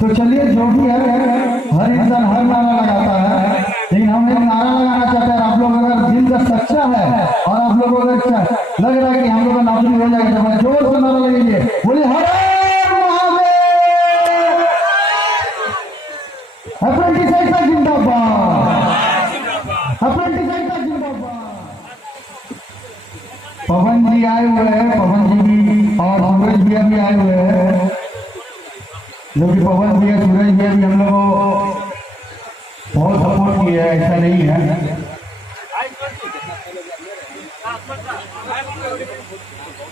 तो चलिए जो भी है, हर इंसान हर नारा लगाता है, लेकिन हम एक नारा लगाना चाहते हैं। आप लोग अगर दिल का सच्चा है और आप लोगों को अगर लग रहा है कि हम लोग का नौकरी हो जाएगा, तो जोर से नारा लगाइए, बोले हर अप्रेंटिस एकता जिंदाबाद, अप्रेंटिस एकता जिंदाबाद। पवन जी आए हुए हैं, पवन जी भी और सूरज भैया भी आए हुए हैं, जो कि पवन भैया सूरज भैया भी हम लोग को बहुत सपोर्ट किया है, ऐसा नहीं है।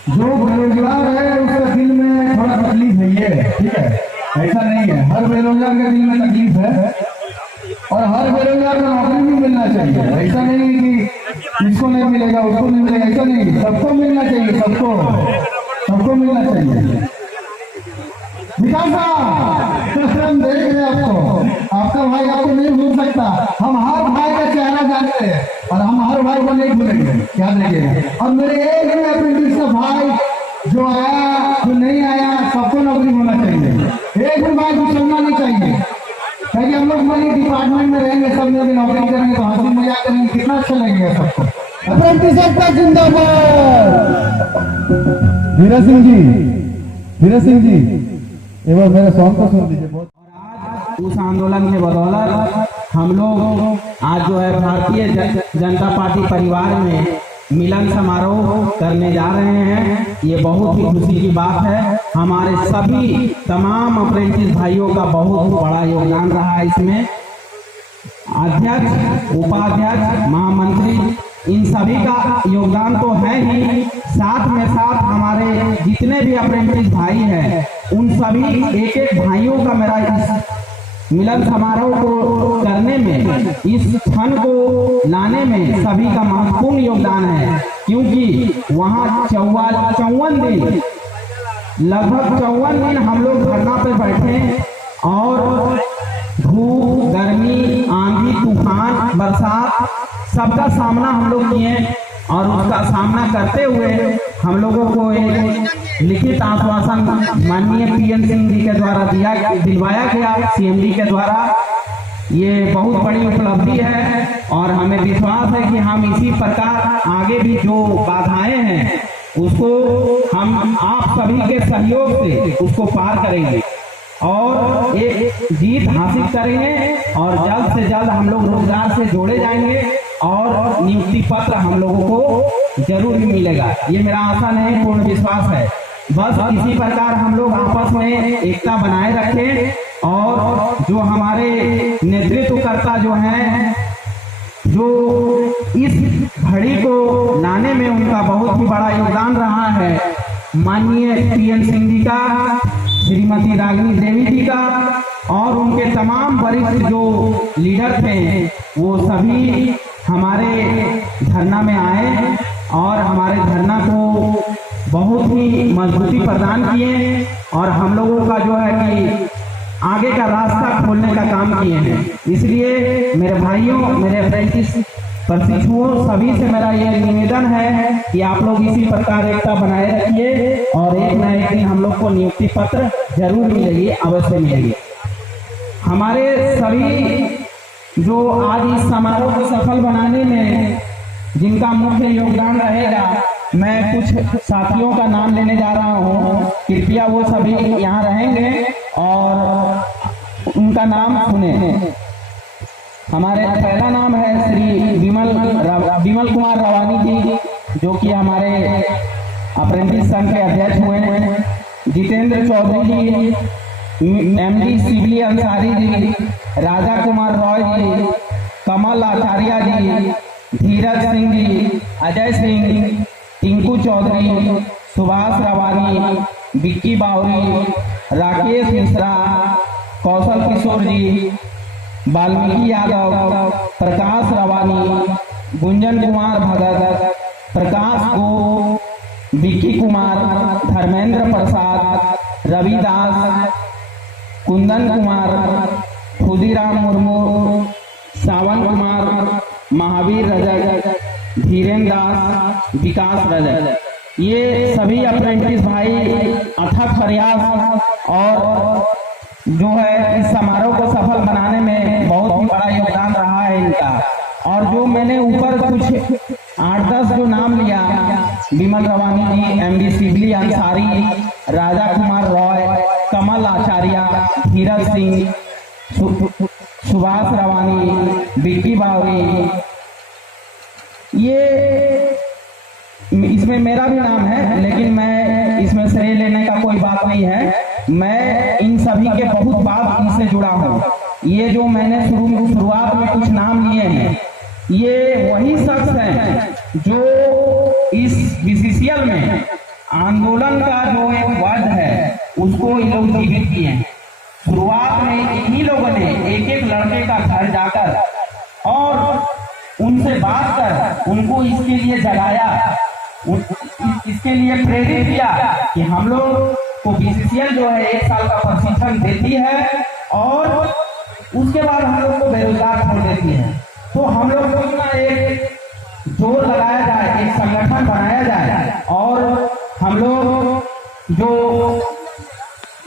जो बेरोजगार है उसका दिल में थोड़ा तकलीफ है, ठीक है, ऐसा नहीं है। हर बेरोजगार के दिल में तकलीफ है और हर बेरोजगार को नौकरी भी मिलना चाहिए। ऐसा नहीं है कि इसको नहीं मिलेगा उसको नहीं मिलेगा, ऐसा नहीं, सबको मिलना चाहिए, सबको मिलना चाहिए। विकास हम देख रहे हैं आपको, आपका भाई आपको नहीं भूल सकता। हम हर भाई का चेहरा जानते हैं और हम हर भाई को नहीं भूलेंगे, याद रखिएगा। और मेरे एक भी अप्रेंटिस का भाई जो आया जो नहीं आया, सबको नौकरी होना चाहिए, एक भी भाई पिछड़ना नहीं चाहिए। क्योंकि हम लोग मनी डिपार्टमेंट में रहेंगे, सब लोग नौकरी करेंगे तो हंसी मजाक करेंगे, कितना अच्छा लगेगा सबको। अप्रेंटिस एकता जिंदाबाद। धीरज सिंह जी एक बार मेरे सॉन्ग को सुन लीजिए। बहुत आज उस आंदोलन के बदौलत हम लोग आज जो है भारतीय जनता पार्टी परिवार में मिलन समारोह करने जा रहे हैं। ये बहुत ही खुशी की बात है। हमारे सभी तमाम अप्रेंटिस भाइयों का बहुत बड़ा योगदान रहा है इसमें। अध्यक्ष, उपाध्यक्ष, महामंत्री, इन सभी का योगदान तो है ही, साथ में साथ हमारे जितने भी अप्रेंटिस भाई हैं उन सभी एक एक भाइयों का मेरा इस मिलन समारोह को करने में, इस क्षण को लाने में सभी का महत्वपूर्ण योगदान है। क्योंकि वहाँ 54 दिन, लगभग 54 दिन हम लोग धरना पे बैठे और धूप, गर्मी, आंधी, तूफान, बरसात सबका सामना हम लोग किए और उसका सामना करते हुए हम लोगों को एक लिखित आश्वासन माननीय पीएन सिंह जी के द्वारा दिलवाया गया, सीएमडी के द्वारा। ये बहुत बड़ी उपलब्धि है और हमें विश्वास है कि हम इसी प्रकार आगे भी जो बाधाएं हैं उसको हम आप सभी के सहयोग से उसको पार करेंगे और एक जीत हासिल करेंगे और जल्द से जल्द हम लोग रोजगार से जोड़े जाएंगे और नियुक्ति पत्र हम लोगों को जरूर ही मिलेगा। ये मेरा आशा नहीं, पूर्ण विश्वास है। बस इसी प्रकार हम लोग आपस में एकता बनाए रखें और जो हमारे नेतृत्वकर्ता जो हैं, जो इस घड़ी को लाने में उनका बहुत ही बड़ा योगदान रहा है, माननीय पीएन सिंह जी का, श्रीमती रागिनी देवी जी का और उनके तमाम वरिष्ठ जो लीडर थे वो सभी हमारे धरना में आए और हमारे धरना को बहुत ही मजबूती प्रदान किए और हम लोगों का जो है कि आगे का रास्ता खोलने का काम किए हैं। इसलिए मेरे भाइयों, मेरे अप्रेंटिस प्रशिक्षुओं सभी से मेरा ये निवेदन है कि आप लोग इसी प्रकार एकता बनाए रखिए और एक न एक दिन हम लोग को नियुक्ति पत्र जरूर मिलेगी, अवश्य मिलेगी। हमारे सभी जो आज इस समारोह को सफल बनाने में जिनका मुख्य योगदान रहेगा, मैं कुछ साथियों का नाम लेने जा रहा हूँ। कृपया वो सभी यहाँ रहेंगे और उनका नाम सुने। हमारे पहला नाम है श्री विमल कुमार रवानी जी, जो कि हमारे अप्रेंटिस संघ के अध्यक्ष हुए हैं। जितेंद्र चौधरी जी, एमडी शिबली अंसारी जी, राजा कुमार रॉय जी, कमल आचार्य जी, धीरज सिंह जी, अजय सिंह, टिंकू चौधरी, सुभाष रवानी, विक्की बावरी, राकेश मिश्रा, कौशल किशोर जी, वाल्मीकि यादव, प्रकाश रवानी, गुंजन कुमार भगत, प्रकाश गो, विक्की कुमार, धर्मेंद्र प्रसाद, रविदास, कुंदन कुमार, खुदीराम मुर्मू, सावन कुमार, महावीर रजक, धीरेन्द्र दास, विकास रजक, ये सभी अप्रेंटिस भाई अथक प्रयास और जो है इस समारोह को सफल बनाने में बहुत ही बड़ा योगदान रहा है इनका। और जो मैंने ऊपर कुछ 8-10 जो नाम लिया, विमल रवानी जी, एमडी शिबली अंसारी, राजा कुमार रॉय, कमल आचार्य, धीरज सिंह, सुभाष रवानी, बिक्की बावरी, ये इसमें मेरा भी नाम है, लेकिन मैं इसमें श्रेय लेने का कोई बात नहीं है। मैं इन सभी के बहुत बाद इनसे जुड़ा हूँ। ये जो मैंने शुरुआत में कुछ नाम लिए हैं, ये वही शख्स हैं जो इस बीसीसीएल में आंदोलन का जो एक वर्ड है उसको इन लोग जीवित किए हैं। शुरुआत में इन्हीं लोगों ने एक एक लड़के का घर जाकर और उनसे बात कर उनको इसके लिए जगाया, इसके लिए प्रेरित किया कि हम लोग को बीसीसीएल जो है 1 साल का प्रशिक्षण देती है और उसके बाद हम लोग को बेरोजगार छोड़ देती है। तो हम लोग को ना एक जोर लगाया जाए, एक संगठन बनाया जाए और हम लोग जो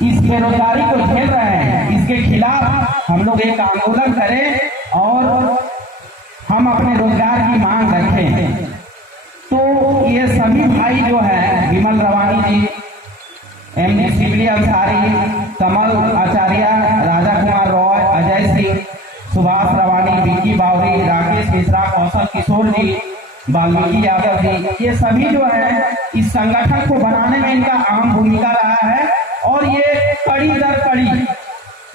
इस बेरोजगारी को झेल रहे हैं इसके खिलाफ हम लोग एक आंदोलन करें और हम अपने रोजगार की मांग रखें। तो ये सभी भाई जो है, विमल रवानी जी, एमडी शिबली अंसारी, कमल आचार्य, राजा कुमार रॉय, अजय सिंह, सुभाष रवानी, बिक्की बावरी, राकेश मिश्रा, कौशल किशोर जी, वाल्मीकि यादव जी, ये सभी जो है इस संगठन को बनाने में इनका अहम भूमिका रहा है। और ये कड़ी दर कड़ी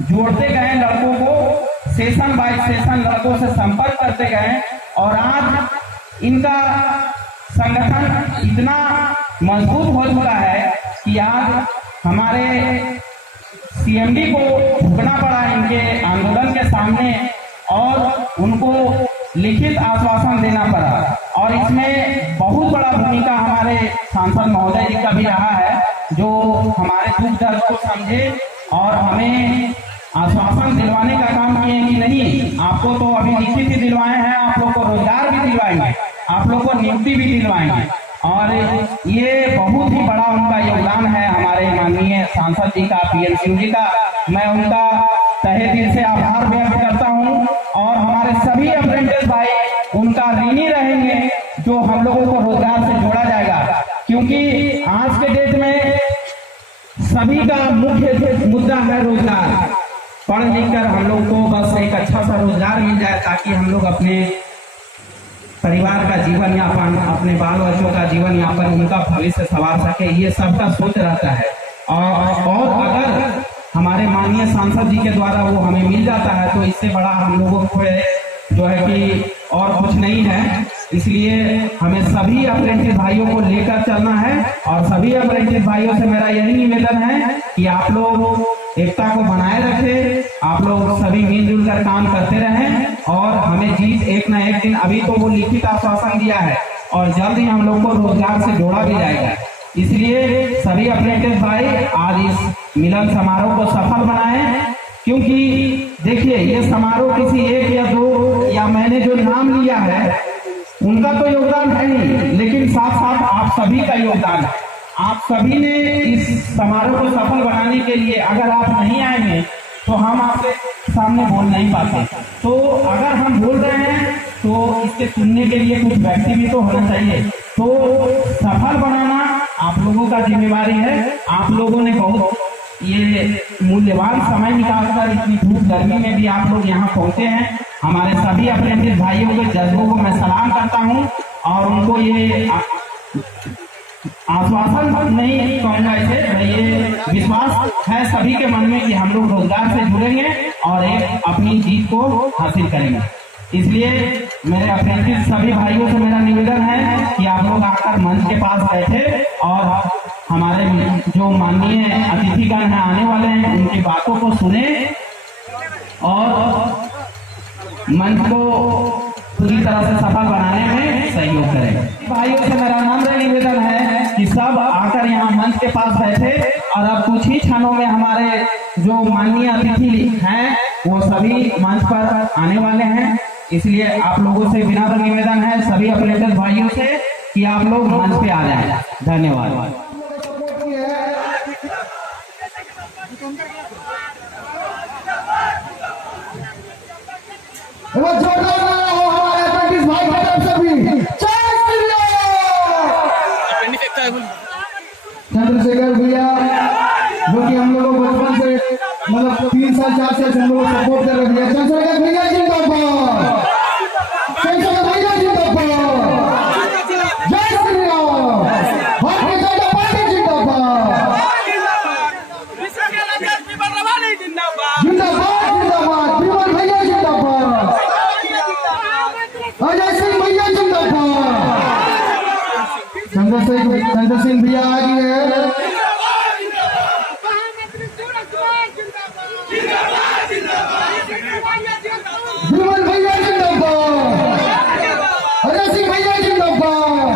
जोड़ते गए लड़कों को, सेशन बाय सेशन लड़कों से संपर्क करते गए और आज इनका संगठन इतना मजबूत हो चुका है कि आज हमारे सीएमडी को झुकना पड़ा इनके आंदोलन के सामने और उनको लिखित आश्वासन देना पड़ा। और इसमें बहुत बड़ा भूमिका हमारे सांसद महोदय जी का भी रहा है, जो हमारे दुख दर्द को समझे और हमें आश्वासन दिलवाने का काम किए कि नहीं, आपको तो अभी लिखित ही दिलवाए हैं, आप लोग को रोजगार भी दिलवाएंगे, आप लोग को नियुक्ति भी दिलवाएंगे। और ये बहुत ही बड़ा उनका योगदान है हमारे माननीय सांसद जी का, पीएल जी का। मैं उनका तहे दिल से आभार व्यक्त करता हूं और हमारे सभी अप्रेंटिस भाई उनका ऋणी रहेंगे जो हम लोगों को रोजगार से जोड़ा जाएगा। क्योंकि आज के डेट में सभी का मुख्य मुद्दा है रोजगार। पढ़ लिख कर हम लोग को बस एक अच्छा सा रोजगार मिल जाए ताकि हम लोग अपने परिवार का जीवन यापन, अपने बाल बच्चों का जीवन यापन, उनका भविष्य संवार सके, ये सबका सोच रहता है। और अगर हमारे माननीय सांसद जी के द्वारा वो हमें मिल जाता है तो इससे बड़ा हम लोगों को जो है कि और कुछ नहीं है। इसलिए हमें सभी अप्रेंटिस भाइयों को लेकर चलना है और सभी अप्रेंटिस भाइयों से मेरा यही निवेदन है कि आप लोग एकता को बनाए रखें, आप लोग सभी मिलजुल कर काम करते रहें और हमें जीत एक न एक दिन, अभी तो वो लिखित आश्वासन दिया है और जल्द ही हम लोग को रोजगार से जोड़ा भी जाएगा। इसलिए सभी अप्रेंटिस भाई आज इस मिलन समारोह को सफल बनाएं, क्योंकि देखिए ये समारोह किसी एक या दो या मैंने जो नाम लिया है उनका तो योगदान है नहीं, लेकिन साथ साथ आप सभी का योगदान है। आप सभी ने इस समारोह को सफल बनाने के लिए, अगर आप नहीं आएंगे तो हम आपके सामने बोल नहीं पाते। तो अगर हम बोल रहे हैं तो इसके सुनने के लिए कुछ व्यक्ति भी तो होना चाहिए। तो सफल बनाना आप लोगों का जिम्मेवारी है। आप लोगों ने बहुत ये मूल्यवान समय निकालकर इतनी धूप गर्मी में भी आप लोग यहाँ पहुंचे हैं। हमारे सभी अप्रेंटिस भाइयों के जज्बों को मैं सलाम करता हूँ और उनको ये आश्वासन नहीं कहूँगा, इसे ये विश्वास है सभी के मन में कि हम लोग रोजगार से जुड़ेंगे और एक अपनी जीत को हासिल करेंगे। इसलिए मेरे अप्रेंटिस सभी भाइयों से मेरा निवेदन है कि आप लोग आकर मंच के पास बैठे और हमारे जो माननीय अतिथिगण हैं आने वाले हैं उनकी बातों को सुने और मंच को पूरी तरह से सफल बनाने में सहयोग करें। भाइयों से मेरा नम्र निवेदन है कि सब आकर यहाँ मंच के पास बैठे और अब कुछ ही क्षणों में हमारे जो माननीय अतिथि हैं वो सभी मंच पर आने वाले हैं। इसलिए आप लोगों से विनम्र निवेदन है सभी अप्रेंटिस भाइयों से कि आप लोग मंच पे आ जाएं। धन्यवाद। वो जोरदार नारा हो हमारे अप्रेंटिस भाई की तरफ से भी। जय श्री राम। चंद्रशेखर भैया जो कि हम लोगों को बचपन से मतलब 3 साल 4 साल से हम लोग सपोर्ट कर रहे हैं। चंद्रशेखर भैया जिंदाबाद, चंद्रशेखर भैया जिंदाबाद। जय श्री राम। भारतीय जनता पार्टी जिंदाबाद, जिंदाबाद जिंदाबाद। विमल भैया जिंदाबाद, अजय सिंह भैया जिंदाबाद। चंद्र सिंह भैया आ गए हैं। विमल भैया जिंदाबाद, अजय सिंह भैया जिंदाबाद,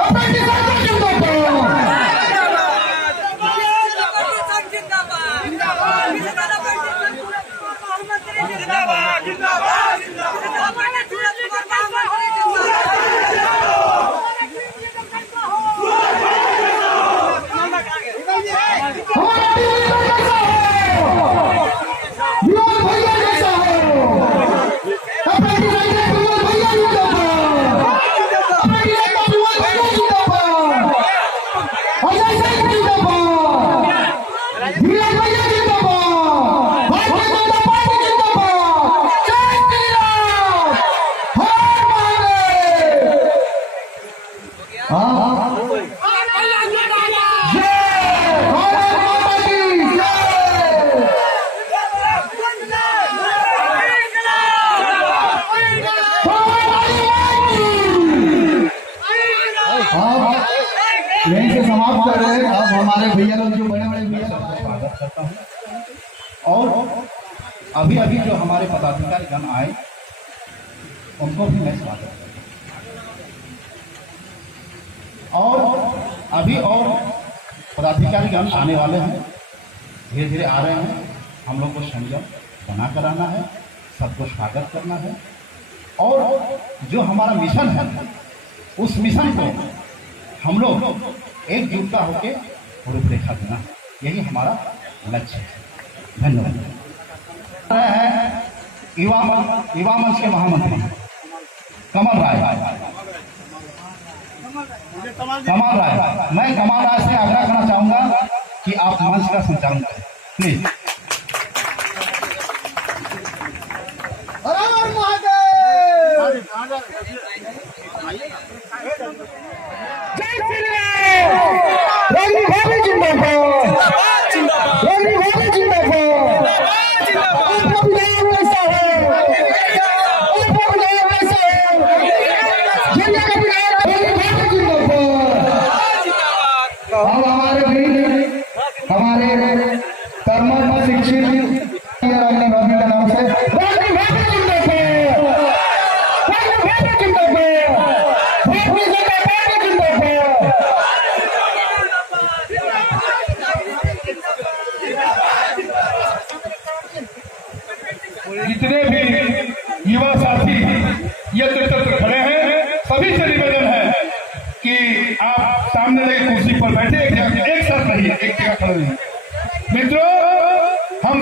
अप्रेंटिस भाई जिंदाबाद। हमारा टीम कैसा हो, विमल भैया जैसा हो। अप्रेंटिस विमल भैया जिंदाबाद, अप्रेंटिस विमल भैया जिंदाबाद, अजय सिंह जिंदाबाद, विमल भैया जिंदाबाद, भारतीय जनता पार्टी जिंदाबाद। जय श्री राम, हर महादेव। हाँ यहीं से समाप्त कर रहे हैं। अब हमारे भैया लोग जो बड़े बड़े भैया लोग स्वागत करता हूँ। और अभी अभी जो हमारे पदाधिकारी गण आए उनको भी मैं स्वागत करता हूँ। और अभी और पदाधिकारी गण आने वाले हैं, धीरे धीरे आ रहे हैं। हम लोग को संयम बना कर आना है, सबको स्वागत करना है। और जो हमारा मिशन है उस मिशन को हम लोग एकजुटता होकर रूपरेखा देना, यही हमारा लक्ष्य है। धन्यवाद। युवा मंच के महामंत्री कमल राय। मैं कमल राय से आग्रह करना चाहूंगा कि आप मंच का संचालन करें प्लीज। जय श्री राम। रंगी भाभी जिंदाबाद, रंगी भाभी जिंदाबाद। आपका विधायक वैसा है, आपका विधायक वैसा है। जिला का विधायक रंगी भाभी जिंदाबाद। अब हमारे हमारे कर्मठ शिक्षित रंगी भाभी का नाम से रंगी भाभी जिंदाबाद, रंगी भाभी जिंदाबाद, भारतीय जनता पार्टी जिंदाबाद। जितने भी युवा साथी यत्र तत्र खड़े हैं, सभी से निवेदन है कि आप सामने लगे कुर्सी पर बैठे, एक साथ रहिए, एक जगह खड़े रहिए। मित्रों, हम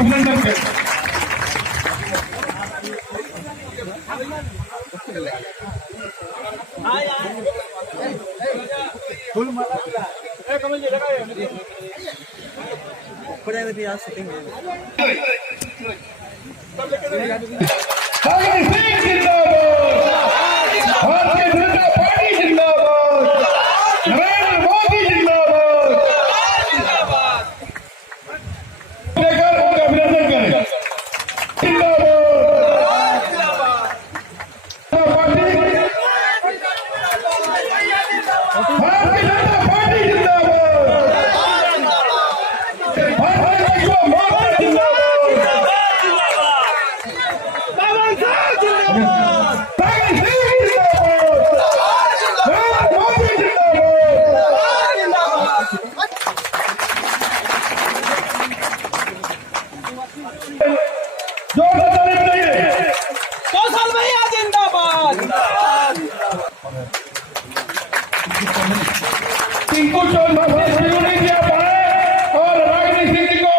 अभिनंदन करें। भारतीय जनता पार्टी जिंदाबाद, नरेंद्र मोदी जिंदाबाद। लेकर उनका अभिनंदन करें। जिंदाबाद पार्टी, भारतीय जनता पार्टी जिंदाबाद, भारतीय युवा मोर्चा जिंदाबाद, बाबा साहब जिंदाबाद, भगत सिंह जिंदाबाद, नरेंद्र मोदी जिंदाबाद। जोर से ताली बजाइए। कौशल भैया जिंदाबाद। टिंकू चौधरी शुरू नहीं किया पाए और राजनीति को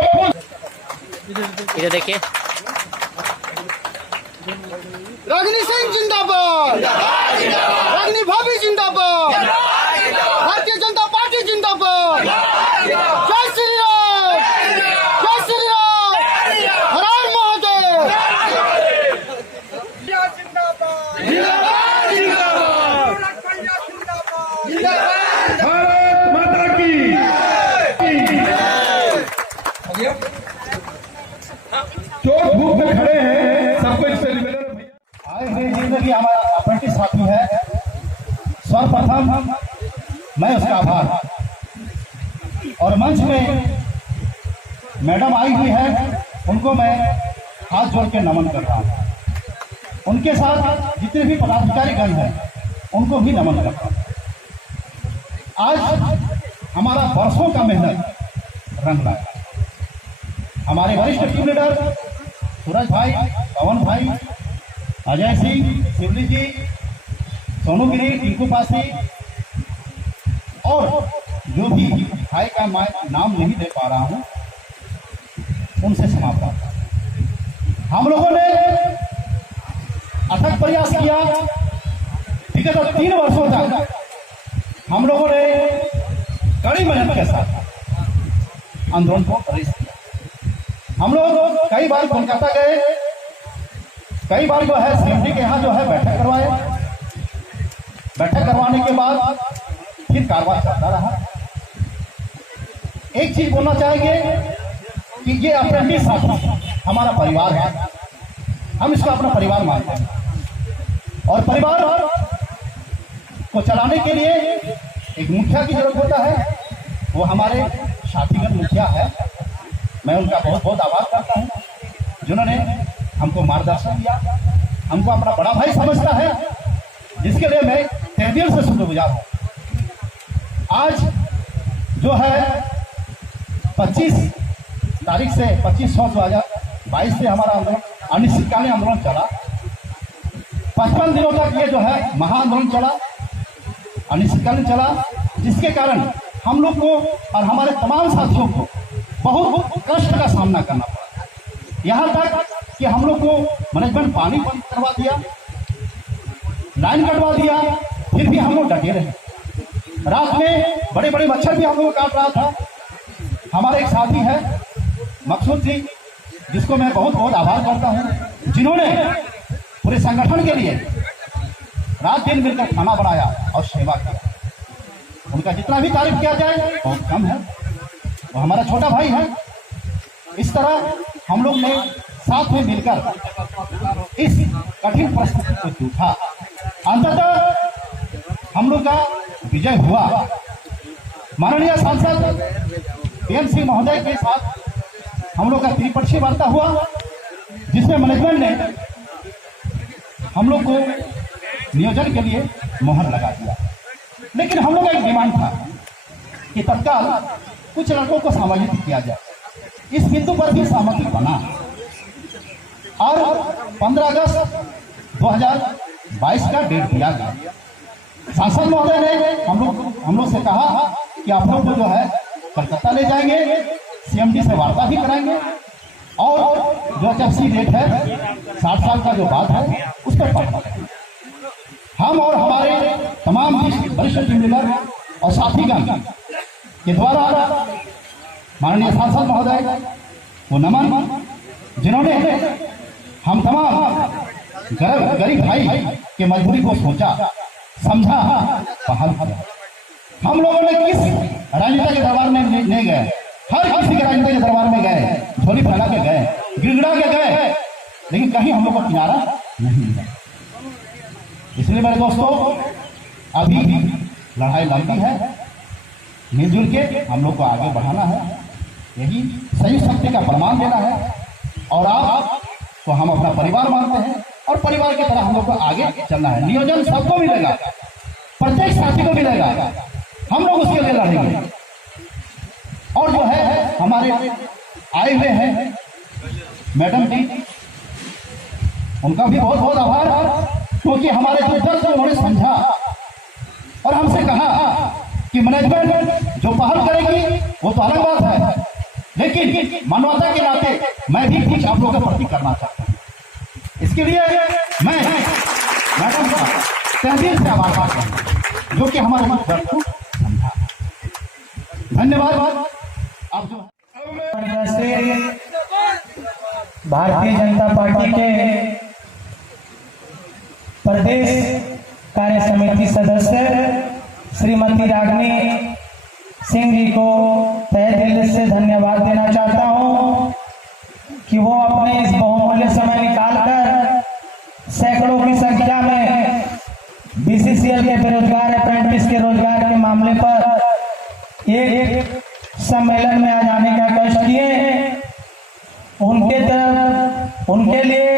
इधर देखिए। रागिनी सिंह जिंदाबाद, रागिनी भाभी जिंदाबाद, भारतीय जनता पार्टी जिंदाबाद, जय श्री राम, जय श्री राम, हर हर महादेव। भारत माता की जो धूप में खड़े हैं सबको इससे निवेदन है भैया। आए हुए जितने भी हमारा अप्रेंटिस साथी है, सर्वप्रथम मैं उसका आभार, और मंच में मैडम आई हुई है उनको मैं हाथ जोड़ के नमन कर रहा हूँ। उनके साथ जितने भी पदाधिकारीगण हैं उनको भी नमन करता हूँ। आज हमारा वर्षों का मेहनत रंग लाया। हमारे वरिष्ठ टीम लीडर सूरज भाई, पवन भाई, अजय सिंह, शिवली जी, सोनू गिरी, टिंकू पासी और जो भी भाई का मैं नाम नहीं दे पा रहा हूं उनसे समाप्त। हम लोगों ने अथक प्रयास किया। विगत 3 वर्षों तक हम लोगों ने कड़ी मेहनत के साथ आंदोलन को रेस किया। हम लोग कई बार कोलकाता गए, कई बार जो है सीएमडी के यहाँ जो है बैठक करवाए। बैठक करवाने के बाद फिर कारवाई चलता रहा। एक चीज बोलना चाहेंगे कि ये अप्रेंटिस साथी हमारा परिवार है, हम इसको अपना परिवार मानते हैं, और परिवार को चलाने के लिए एक मुखिया की जरूरत होता है। वो हमारे साथीगण मुखिया है। मैं उनका बहुत बहुत आभार करता हूं जिन्होंने हमको मार्गदर्शन दिया, हमको अपना बड़ा भाई समझता है, जिसके लिए मैं तहे दिल से शुक्रगुजार हूं। आज जो है 25 तारीख से 25/6/2022 से हमारा आंदोलन अनिश्चितकालीन आंदोलन चला। 55 दिनों तक ये जो है महाआंदोलन चला, अनिश्चितकालीन चला, जिसके कारण हम लोग को और हमारे तमाम साथियों को बहुत कष्ट का सामना करना पड़ा। यहाँ तक कि हम लोग को मैनेजमेंट पानी बंद करवा दिया, लाइन कटवा दिया, फिर भी हम लोग डटे रहे। रात में बड़े बड़े मच्छर भी हम लोग काट रहा था। हमारे एक साथी है मकसूद जी, जिसको मैं बहुत बहुत आभार करता हूँ, जिन्होंने पूरे संगठन के लिए रात दिन मिलकर खाना बनाया और सेवा किया। उनका जितना भी तारीफ किया जाए बहुत कम है। वो हमारा छोटा भाई है। इस तरह हम लोग ने साथ में मिलकर इस कठिन परिस्थिति को जूझा। अंततः हम लोग का विजय हुआ। माननीय सांसद PM सिंह महोदय के साथ हम लोग का त्रिपक्षीय वार्ता हुआ, जिसमें मैनेजमेंट ने हम लोग को नियोजन के लिए मोहर लगा दिया। लेकिन हम लोग का एक डिमांड था कि तत्काल कुछ लड़कों को समायोजित किया जाए। इस बिंदु पर भी सहमति बना और 15 अगस्त 2022 का डेट दिया गया। सांसद महोदय ने हम लोग से कहा कि आप लोग को जो है कलकत्ता ले जाएंगे, CMD से वार्ता भी कराएंगे, और जो HFC डेट है 60 साल का जो बात है उस पर पक्का करेंगे। हम और हमारे तमाम वरिष्ठ टीम लीडर और साथीगण के द्वारा माननीय सांसद महोदय वो नमन, जिन्होंने हम तमाम गरीब भाई के मजबूरी को सोचा, समझा, पहल किया। हम लोगों ने किस राजनीति के दरबार में नहीं गए, हर किसी के राजनीति के दरबार में गए, झोली फैला के गए, गिड़गिड़ा के गए, लेकिन कहीं हम लोग को किनारा नहीं मिला। इसलिए मेरे दोस्तों, अभी भी लड़ाई लंबी है, मिलजुल के हम लोग को आगे बढ़ाना है, यही संयुक्त शक्ति का प्रमाण देना है। और आप तो हम अपना परिवार मानते हैं और परिवार की तरह हम लोग को आगे चलना है। नियोजन सबको मिलेगा, प्रत्येक साथी को मिलेगा, हम लोग उसके लिए लड़ेंगे। और जो है हमारे आए हुए हैं मैडम जी, उनका भी बहुत बहुत आभार, क्योंकि हमारे जो दर्द उन्होंने समझा और हमसे कहा कि मैनेजमेंट जो पहल करेगी वो तो अलग बात है, लेकिन मानवता के नाते मैं भी कुछ आप लोगों के प्रति करना चाहता हूँ। इसके लिए मैं मैडम का तहदीर से आभार मानता हूं, जो कि हमारे दर्द को समझा। धन्यवाद। आप जो भारतीय जनता पार्टी के प्रदेश कार्य समिति सदस्य श्रीमती रागिनी सिंह जी को तहे दिल से धन्यवाद देना चाहता हूं कि वो अपने इस बहुमूल्य समय निकालकर सैकड़ों की संख्या में बीसीसीएल के बेरोजगार अप्रेंटिस के रोजगार के मामले पर एक सम्मेलन में आ जाने का कष्ट किए। उनके लिए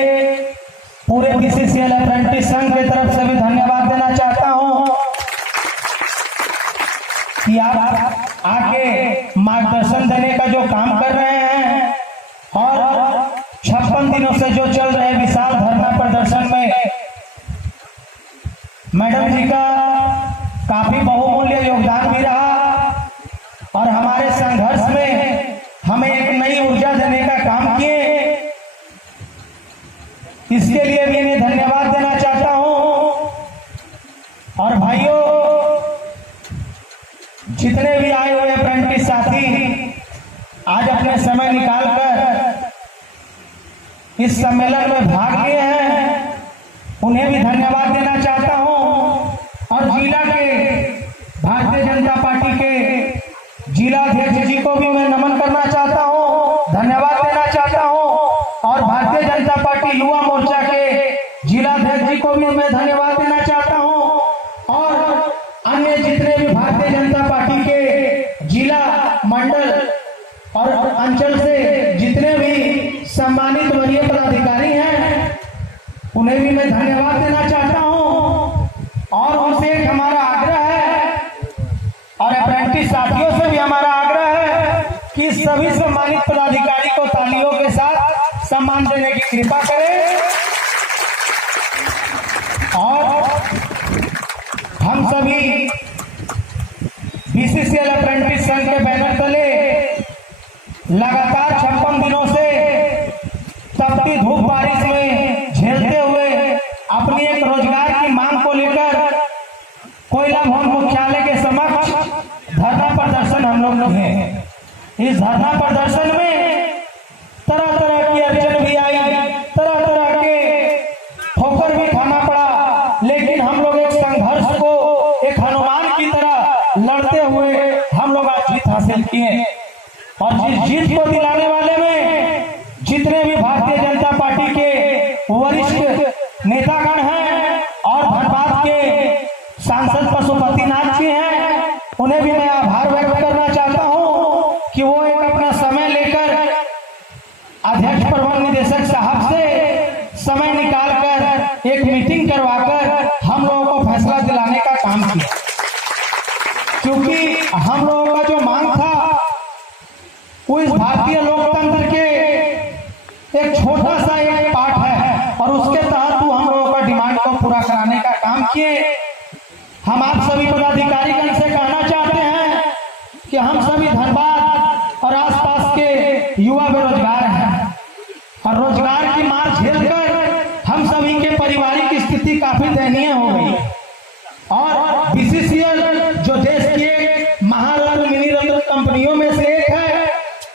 पूरे बीसीसीएल अप्रेंटिस संघ की तरफ से भी धन्यवाद देना चाहता हूं कि आप आके मार्गदर्शन देने का जो काम कर रहे हैं और 56 दिनों से जो चल रहे विशाल धरना प्रदर्शन में मैडम जी का काफी बहुमूल्य योगदान भी रहा और हमारे संघर्ष में हमें एक नई ऊर्जा देने का काम किए। इसके लिए भी मैं धन्यवाद देना चाहता हूं। और भाइयों, जितने भी आए हुए अप्रेंटिस साथी आज अपने समय निकालकर इस सम्मेलन में भाग लिए हैं, उन्हें भी धन्यवाद देना चाहता हूं। और जिला के भारतीय जनता पार्टी के जिला अध्यक्ष जी को भी मैं नमन करना चाहता हूं, धन्यवाद देना चाहता हूं। और भारतीय जनता पार्टी युवा मोर्चा के जिला अध्यक्ष जी को भी मैं धन्यवाद देना चाहता हूं। और अन्य जितने भी भारतीय जनता पार्टी के जिला मंडल और अंचल से जितने भी सम्मानित वरीय पदाधिकारी हैं, उन्हें भी मैं धन्यवाद देना चाहता हूं। और उनसे एक हमारा आग्रह है और अप्रेंटिस साथियों से भी हमारा आग्रह है कि सभी सम्मानित पदाधिकारी को तालियों के साथ सम्मान देने की कृपा करें। और हम सभी बीसीसीएल अप्रेंटिस संघ के बैनर तले लगातार 56 दिनों से तपती धूप बारिश में झेलते हुए अपनी एक रोजगार की मांग को लेकर कोयला भवन मुख्यालय के समक्ष धरना प्रदर्शन हम लोग हैं। इस धरना प्रदर्शन में तरह तरह की अड़चन भी आई, तरह तरह के ठोकर भी खाना पड़ा, लेकिन हम लोग एक संघर्ष को एक हनुमान की तरह लड़ते हुए हम लोग आज जीत हासिल किए। और जिस जीत को दिलाने वाले में जितने भी भारतीय जनता पार्टी के वरिष्ठ नेतागण हैं और धनबाद के सांसद पशुपतिनाथ जी हैं, उन्हें भी मैं आभार व्यक्त करना चाहता हूं कि वो एक अपना समय लेकर अध्यक्ष प्रबंध निदेशक साहब से समय निकालकर एक मीटिंग करवाकर हम लोगों को फैसला दिलाने का काम किया। क्योंकि हम लोगों का जो मांग था वो इस भारतीय लोकतंत्र के एक छोटा सा एक पार्ट है और उसके तहत वो हम लोगों का डिमांड को पूरा कराने का काम किए। हम आप सभी पदाधिकारीगण से कहना चाहते हैं कि हम सभी धनबाद और आसपास के युवा बेरोजगार हैं और रोजगार की मार झेलकर हम सभी के पारिवारिक स्थिति काफी दयनीय हो गई। और बीसीसीएल जो देश की महारत्न मिनी रत्न कंपनियों में से एक है,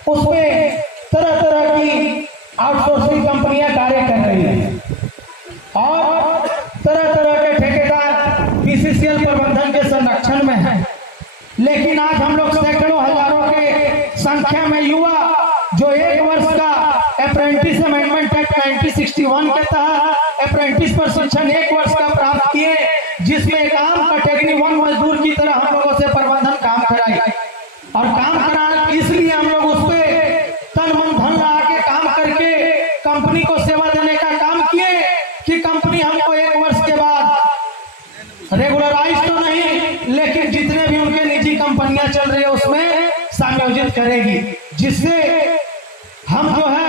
उसमें तरह तरह की आउटसोर्सिंग कंपनियां कार्य कर रही हैं और तरह तरह के ठेकेदार बीसीसीएल प्रबंधन के संरक्षण में हैं। लेकिन आज हम लोग सैकड़ों हजारों के संख्या में युवा जो एक वर्ष का अप्रेंटिस अमेंडमेंट एक्ट 1961 के तहत अप्रेंटिस प्रशिक्षण एक वर्ष का प्राप्त किए, जिसमें एक आम कैटेगरी 1 मजदूर की तरह हम लोगों से प्रबंधन काम कराई। और काम कराना इसलिए हम लोग उस पर तन मन धन लगा के काम करके कंपनी को सेवा देने का काम किए कि कंपनी हमको एक वर्ष के बाद रेगुलराइज तो नहीं, लेकिन जितने भी उनके निजी कंपनियां चल रही है उसमें समायोजित करेगी, जिससे हम जो है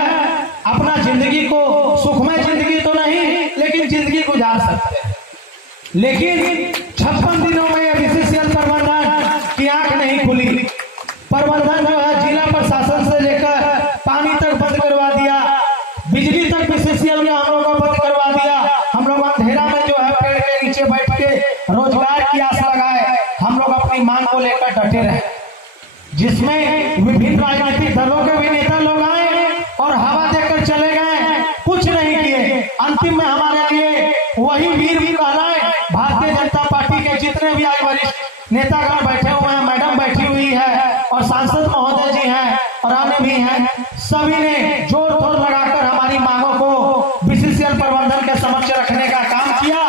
अपना जिंदगी को सुखमय जिंदगी तो नहीं लेकिन जिंदगी गुजार सकते हैं। लेकिन 56 दिनों में बीसीसीएल प्रबंधन की आंख नहीं खुली। प्रबंधन जो है जिला प्रशासन से लेकर पानी तक बंद करवा दिया, बिजली तक बीसीसीएल ने हम लोग को बंद करवा दिया। हम लोग अपनी मांग को लेकर डटे रहे, जिसमें विभिन्न राजनीतिक दलों के भी नेता लोग आए और हवा देकर चले गए, कुछ नहीं किए। अंतिम में हमारे लिए वही वीर भी कहलाए। भारतीय जनता पार्टी के जितने भी आज वरिष्ठ नेतागण बैठे हुए हैं, मैडम बैठी हुई है और सांसद महोदय जी हैं और अन्य भी हैं, सभी ने जोर तोड़ लगाकर हमारी मांगों को बीसीसीएल प्रबंधन के समक्ष रखने का काम किया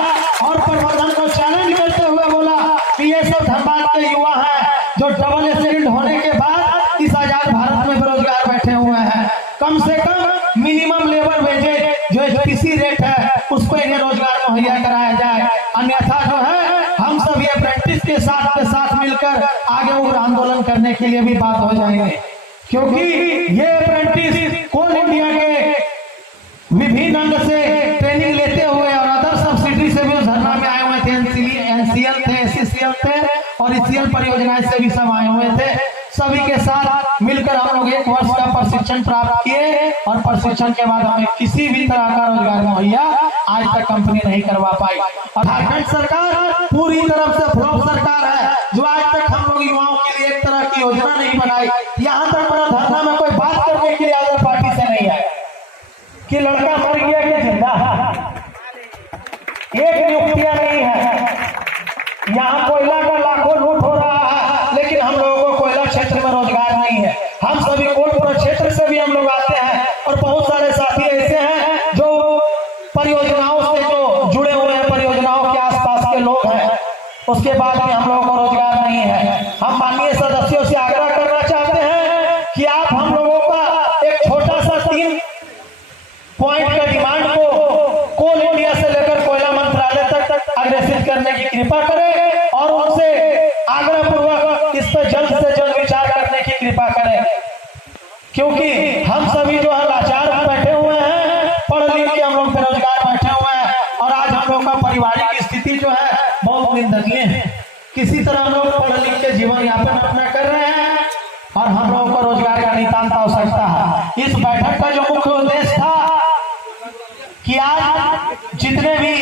और प्रबंधन को चैलेंज करते हुए बोला कि ये सब धनबाद के युवा हैं जो डबल एसिड होने के बाद इस आजाद भारत में बेरोजगार बैठे हुए हैं। कम से कम मिनिमम लेबर वेजेज जो एचपीसी रेट है उस पर इन्हें रोजगार मुहैया कराया जाए, अन्यथा जो है हम सभी अप्रेंटिस के साथ मिलकर आगे उग्र आंदोलन करने के लिए भी बात हो जाएंगे, क्योंकि ये अप्रेंटिस कोल इंडिया के विभिन्न अंग से ट्रेनिंग लेते हुए और अदर सब्सिडी से भी उस धरना में आए हुए थे। एनसीएल थे, एससीसीएल थे और ईसीएल परियोजनाएं से भी सब आए हुए थे। सभी के साथ मिलकर हम लोग 1 वर्ष का प्रशिक्षण प्राप्त किए और प्रशिक्षण के बाद हमें किसी भी तरह का रोजगार मुहैया आज तक कंपनी नहीं करवा पाई। और झारखंड सरकार पूरी तरफ से फ्लॉप सरकार है, जो आज तक हम लोग युवाओं के लिए एक तरह की योजना नहीं बनाई। यहाँ तक बड़ा धरना में कोई बात करने के लिए अदर पार्टी से नहीं आए कि लड़का मर गया कि जिंदा है, एक नियुक्तियां नहीं है। यहाँ कोयला का लाखों लूट हो रहा है, लेकिन हम लोगों को कोयला क्षेत्र में रोजगार नहीं है। हम सभी कोटपुरा क्षेत्र से भी हम लोग आते हैं और बहुत सारे साथी ऐसे हैं जो परियोजनाओं से जो जुड़े हुए हैं, परियोजनाओं के आसपास के लोग हैं, उसके बाद भी हम लोगों को रोजगार नहीं है। हम माननीय सदस्यों से आग्रह करना चाहते हैं कि आप हम लोगों का एक छोटा सा 3 पॉइंट का डिमांड को कोल इंडिया से लेकर कोयला मंत्रालय तक अग्रेसित करने की कृपा करें और उनसे आग्रह पूर्वक इस पर जल्द से जल्द विचार करने की कृपा करें, क्योंकि हम सभी जो है लाचार बैठे हुए हैं, पढ़ लिख के हम लोग बेरोजगार बैठे हुए हैं और आज हम लोग का पारिवारिक स्थिति जो है बहुत निंदनीय है। किसी तरह हम लोग पढ़ लिख के जीवन यापन अपना कर रहे हैं और हम लोगों को रोजगार का नितांत आवश्यकता है। इस बैठक का जो मुख्य उद्देश्य था कि आज जितने भी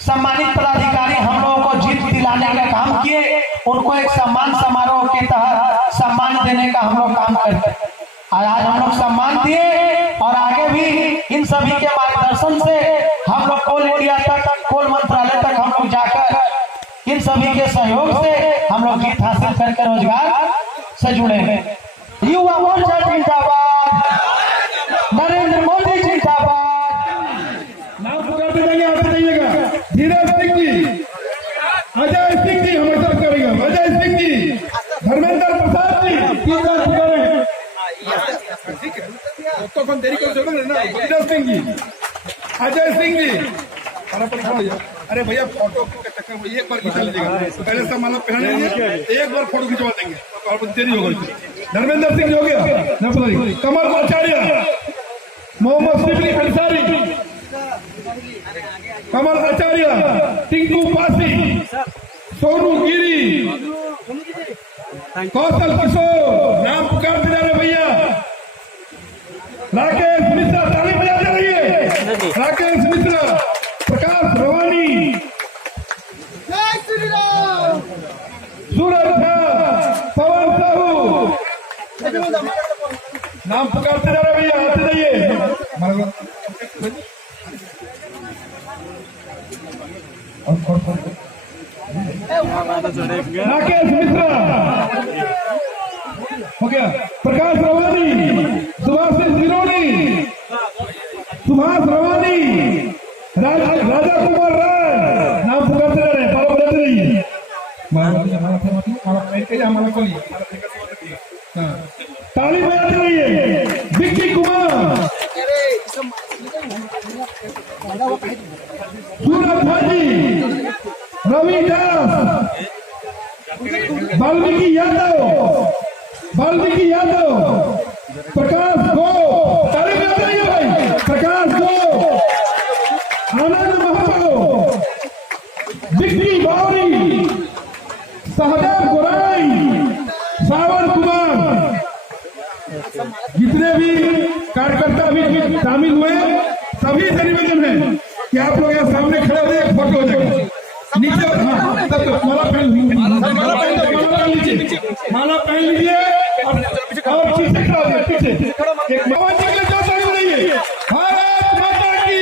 सम्मानित पदाधिकारी हम लोगों को जीत दिलाने का काम किए, उनको एक सम्मान समारोह के तहत सम्मान देने का हम लोग काम करते हैं। आज हम लोग सम्मान दिए और आगे भी इन सभी के मार्गदर्शन से हम लोग कोल इंडिया तक, कोल मंत्रालय तक हम लोग जाकर इन सभी के सहयोग से हम लोग जीत हासिल करके रोजगार से जुड़ेंगे। युवा मोर्चा जिंदाबाद, नरेंद्र मोदी जिंदाबाद। नाम पुकारते जाइए, आते जाइएगा। धीरज सिंह जी, अजय सिंह जी हमें तरफ करेगा, अजय सिंह जी, धर्मेंद्र प्रसाद जी, 3 बार पुकारे। तो कौन देरी कर सकते ना? धीरज सिंह जी, अजय सिंह जी, अरे भैया फोटो के चक्कर में एक बार खिंचा लीजिएगा, पहले सब माला पहन लीजिए, एक बार फोटो खिंचवा देंगे तो देरी होगा। धर्मेंद्र सिंह हो गया, कमल आचार्य, मोहम्मद शिबली अंसारी, कमल आचार्य, टिंकू पासी, सोनू गिरी, कौशल किशोर, नाम पुकारते जा रहे भैया, राकेश मिश्रा, ताली बजाते रहिए, राकेश मिश्रा, प्रकाश रवानी, जय श्री राम। सूरज झा, पवन साहू, नाम पुकारते जा रहे भैया, आते जाइए। राकेश मिश्रा हो गया, प्रकाश रवानी, सुभाष सिरोनी, सुभाष रवानी, राजा कुमार राय, नाम पुकारते रहे, पालो बजाते रहिए। ताली बजाते रहिए। विक्की कुमार, सूरज भाजी, रवि दास, वाल्मीकि यादव, प्रकाश गो, ताली बजाते रहिए भाई, प्रकाश गो, आनंद महतो, विक्की बावरी, सहदेव गोराई, सावन कुमार, जितने भी कार्यकर्ता भी शामिल हुए सभी से निवेदन है कि आप लोग यहाँ सामने खड़े हो जाए, फोटो हो जाएगा नीचे। हाँ, तब माला पहन माला पहन लीजिए और पीछे खड़ा हो पीछे एक भगवान जी के लिए जोर से बोलिए भारत माता की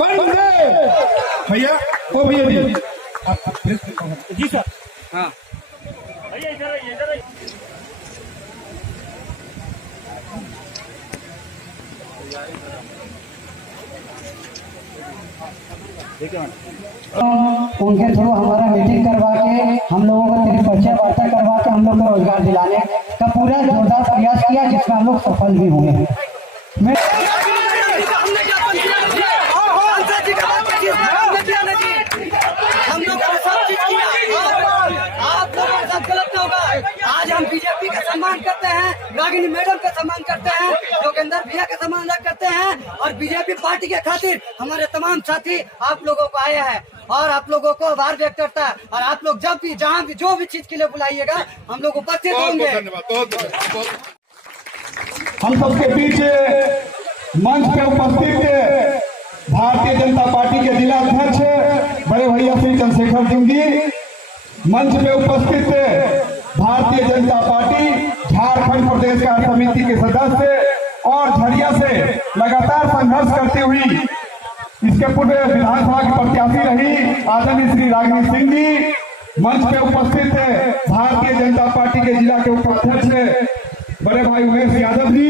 वंदे। भैया ओ भैया जी सर हाँ भैया इधर आइए इधर आइए। उनके थ्रू हमारा मीटिंग करवा के हम लोगों का परिचय वार्ता करवा के हम लोग को रोजगार दिलाने का पूरा जोरदार प्रयास किया, जिसमें हम लोग सफल भी हुए हैं। मैं हम लोग सब चीज किया, आप लोगों के साथ गलत न होगा। आज हम बीजेपी का सम्मान करते हैं, रागिनी मैडम का सम्मान करते हैं, जोगिंदर भैया का सम्मान करते हैं और बीजेपी पार्टी के खातिर हमारे तमाम साथी आप लोगों को आए हैं और आप लोगों को आभार व्यक्त करता है। और आप लोग जब भी जहाँ भी जो भी चीज के लिए बुलाइएगा हम लोग उपस्थित होंगे। हम सबके बीच मंच पे उपस्थित भारतीय जनता पार्टी के जिला अध्यक्ष बड़े भैया श्री चंद्रशेखर सिंह जी, मंच पे उपस्थित भारतीय जनता पार्टी झारखंड प्रदेश कार्य समिति के सदस्य और झरिया से लगातार संघर्ष करती हुई इसके पूर्व विधानसभा की प्रत्याशी रही आदरणीय श्री रागिनी सिंह जी, मंच पे उपस्थित भारतीय जनता पार्टी के जिला के उपाध्यक्ष बड़े भाई उमेश यादव जी,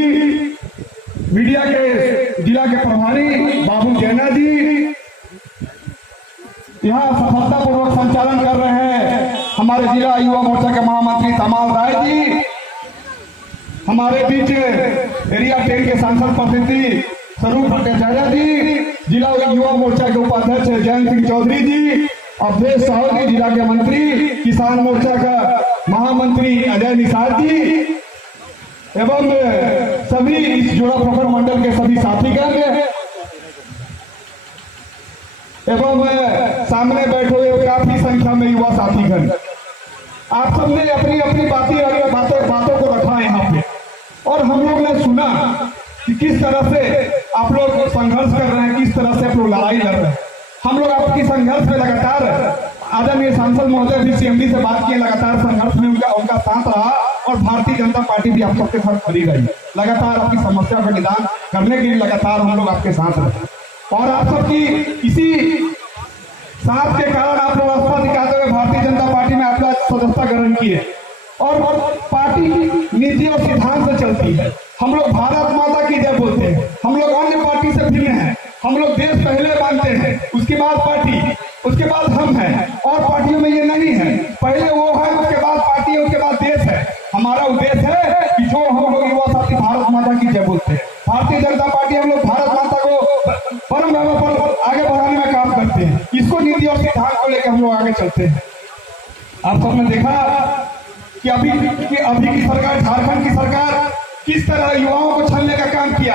मीडिया के जिला के प्रभारी बाबू जैना जी, यहाँ सफलतापूर्वक संचालन कर रहे हैं हमारे जिला युवा मोर्चा के महामंत्री तमाल राय जी, हमारे बीच एरिया 10 के सांसद प्रतिनिधि स्वरूप भट्टाचार्य जी, जिला युवा मोर्चा के उपाध्यक्ष जयंत सिंह चौधरी जी, अवधेश साहू जी जिला के मंत्री, किसान मोर्चा का महामंत्री अजय निषाद जी एवं सभी इस जोड़ा प्रखंड मंडल के सभी साथीगण एवं सामने बैठे हुए काफी संख्या में युवा साथीगण, आप सबने अपनी अपनी बातों को रखा है यहाँ पे और हम लोग ने सुना कि किस तरह से आप लोग संघर्ष कर रहे हैं, किस तरह से आप लोग लड़ाई लड़ रहे हैं। हम लोग आपकी संघर्ष में लगातार आदरणीय सांसद महोदय भी सीएमडी से बात किए, लगातार संघर्ष में उनका साथ रहा और भारतीय जनता पार्टी भी आप सबके साथ खड़ी रही, लगातार आपकी समस्या का निदान करने के लिए लगातार हम लोग आपके साथ रहे और आप सबकी इसी साथ के कारण आप लोग आस्था दिखाते हुए भारतीय जनता पार्टी में आप लोग सदस्यता ग्रहण किए और पार्टी नीति और सिद्धांत से चलती है। हम लोग भारत माता की जय बोलते हैं, हम लोग अन्य पार्टी से भिन्न हैं, हम लोग देश पहले मानते हैं, उसके बाद पार्टी, उसके बाद हम हैं और पार्टियों में ये नहीं है, पहले वो है उसके बाद पार्टी है उसके बाद देश है। हमारा उद्देश्य है कि जो हम लोग युवा साथी भारत माता की जय बोलते हैं, भारतीय जनता पार्टी हम लोग भारत माता को परम पर आगे बढ़ाने में काम करते हैं, इसको नीति और सिद्धांत को लेकर हम लोग आगे चलते हैं। आप सबने देखा कि अभी की सरकार, झारखंड की सरकार किस तरह युवाओं को छलने का काम किया।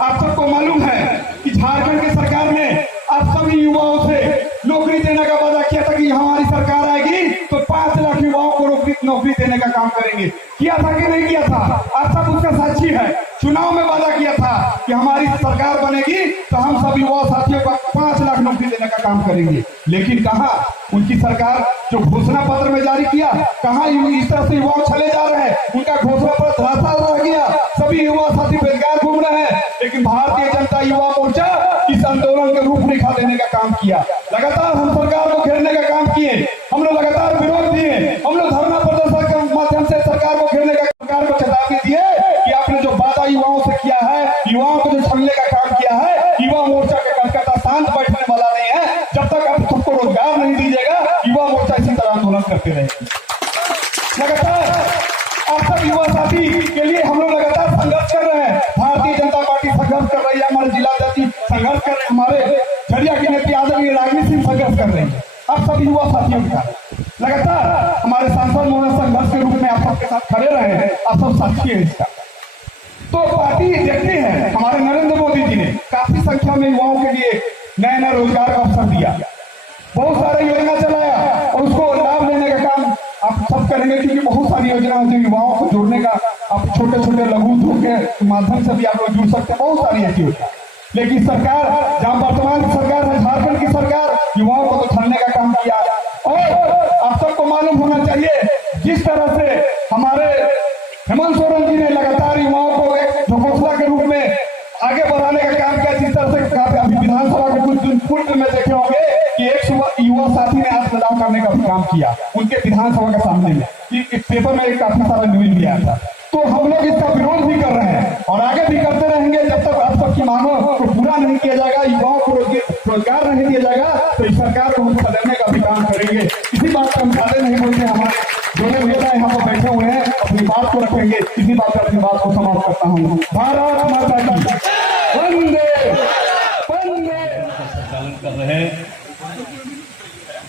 आप सबको मालूम है कि झारखंड की सरकार ने आप सभी युवाओं से नौकरी देने का वादा किया था कि हमारी सरकार आएगी तो 5 लाख युवाओं को नौकरी देने का काम करेंगे। किया था कि नहीं किया था? आप सब उसका साक्षी है। चुनाव में वादा किया था कि हमारी सरकार बनेगी तो हम सब युवा साथियों को 5 लाख नौकरी देने का काम करेंगे, लेकिन कहा उनकी सरकार जो घोषणा पत्र में जारी किया, कहा इस तरह से युवा चले जा रहे हैं, उनका घोषणा पत्र धराशायी रह गया, सभी युवा साथी बेरोजगार घूम रहे हैं। लेकिन भारतीय जनता युवा मोर्चा इस आंदोलन के रूपरेखा देने का काम किया, लगातार हम सरकार को घेरने का काम किए, हम लोग लगातार विरोध दिए, हम लोग धरना प्रदर्शन के माध्यम से सरकार को घेरने का, सरकार को चेतावनी दिए कि आपने जो वादा युवाओं से किया है, युवाओं को जो छलने का काम किया है, युवा मोर्चा के कलकत्ता शांत बैठने वाला नहीं है। जब तक आप सबको रोजगार नहीं दीजिएगा, युवा मोर्चा इसी तरह आंदोलन करते रहेगी। लगातार आप सब युवा साथी के लिए हम लोग लगातार संघर्ष कर रहे हैं। भारतीय जनता पार्टी संघर्ष कर रही है, हमारे जिला अध्यक्ष संघर्ष कर रहे हैं, हमारे झरिया के नेता आदरणीय रागिनी सिंह संघर्ष कर रहे हैं। आप सभी युवा साथियों के साथ लगातार हमारे सांसद महोदय संघर्ष के रूप में आप सबके साथ खड़े रहे हैं, आप सब साथी हैं इसका। तो पार्टी देखते हैं, हमारे नरेंद्र मोदी जी ने काफी संख्या में युवाओं के लिए नया नया रोजगार का अवसर दिया, बहुत सारे योजना चलाया और उसको लाभ लेने का काम आप सब करेंगे, क्योंकि बहुत सारी योजना जो युवाओं को जोड़ने का, आप छोटे छोटे लघु उद्योग के माध्यम से भी आप लोग जुड़ सकते हैं, बहुत सारी ऐसी योजना। लेकिन सरकार, जहाँ वर्तमान सरकार है झारखंड की सरकार, युवाओं को तो छलने का काम किया। और आप सबको मालूम होना चाहिए जिस तरह से हमारे हेमंत सोरेन जी ने लगातार युवाओं को एक घोषणा के रूप में आगे बढ़ाने का काम किया, जिस तरह से अभी विधानसभा के कुछ दिन पूर्व में देखे होंगे कि एक युवा साथी ने आत्मदान करने का भी काम किया उनके विधानसभा के सामने में, इस पेपर में काफी सारा न्यूज भी आया था। तो हम लोग इसका विरोध भी कर रहे हैं और आगे भी करते रहेंगे जब तक आप सबकी मांगों को पूरा नहीं किया जाएगा, युवाओं को रोजगार नहीं दिया जाएगा, तो इस सरकार को हम बदलने का भी काम करेंगे। इसी बात का हम ज्यादा नहीं बोलते, हमारे दोनों नेता यहाँ पर बैठे हुए हैं, अपनी बात को रखेंगे, इसी बात पर अपनी बात को समाप्त करता हूँ। भारत माता की वंदे वंदे। संचालन कर रहे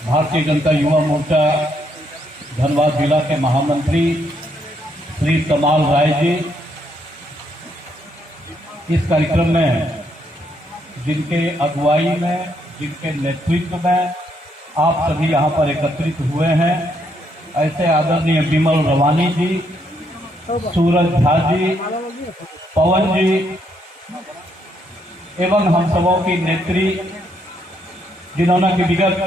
भारतीय जनता युवा मोर्चा धनबाद जिला के महामंत्री श्री कमाल राय जी, इस कार्यक्रम में जिनके अगुवाई में, जिनके नेतृत्व में आप सभी यहाँ पर एकत्रित हुए हैं, ऐसे आदरणीय विमल रवानी जी, सूरज झा जी, पवन जी एवं हम सबों की नेत्री, जिन्होंने कि विगत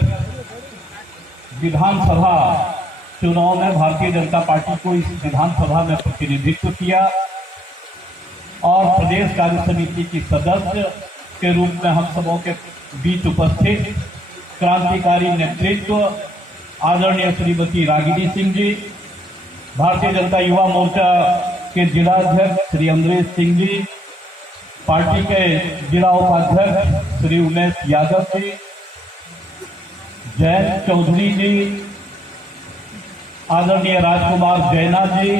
विधानसभा चुनाव में भारतीय जनता पार्टी को इस विधानसभा में प्रतिनिधित्व किया और प्रदेश कार्य समिति की सदस्य के रूप में हम सबों के बीच उपस्थित क्रांतिकारी नेतृत्व आदरणीय श्रीमती रागिनी सिंह जी, भारतीय जनता युवा मोर्चा के जिलाध्यक्ष श्री अमरीश सिंह जी, पार्टी के जिला उपाध्यक्ष श्री उमेश यादव जी, जयंत चौधरी जी, आदरणीय राजकुमार जैना जी,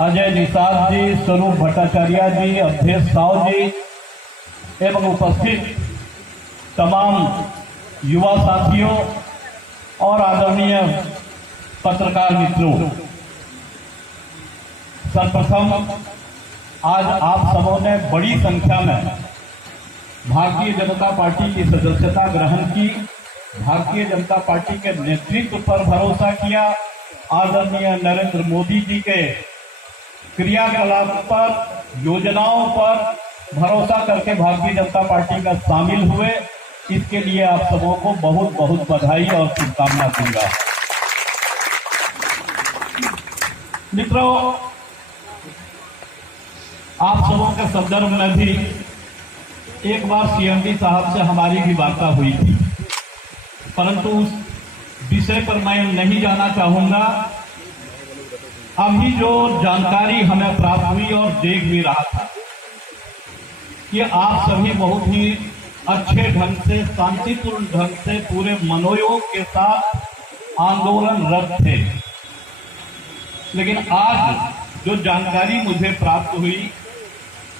अजय निषाद जी, स्वरूप भट्टाचार्य जी, अवधेश साव जी एवं उपस्थित तमाम युवा साथियों और आदरणीय पत्रकार मित्रों, सर्वप्रथम आज आप सबों ने बड़ी संख्या में भारतीय जनता पार्टी की सदस्यता ग्रहण की, भारतीय जनता पार्टी के नेतृत्व पर भरोसा किया, आदरणीय नरेंद्र मोदी जी के क्रियाकलाप पर, योजनाओं पर भरोसा करके भारतीय जनता पार्टी में शामिल हुए। इसके लिए आप सबों को बहुत बहुत बधाई और शुभकामना दूंगा। मित्रों, आप सबों के संदर्भ में भी एक बार सीएमडी साहब से हमारी भी वार्ता हुई थी, परंतु उस विषय पर मैं नहीं जाना चाहूंगा। अभी जो जानकारी हमें प्राप्त हुई और देख भी रहा था कि आप सभी बहुत ही अच्छे ढंग से, शांतिपूर्ण ढंग से, पूरे मनोयोग के साथ आंदोलनरत थे। लेकिन आज जो जानकारी मुझे प्राप्त हुई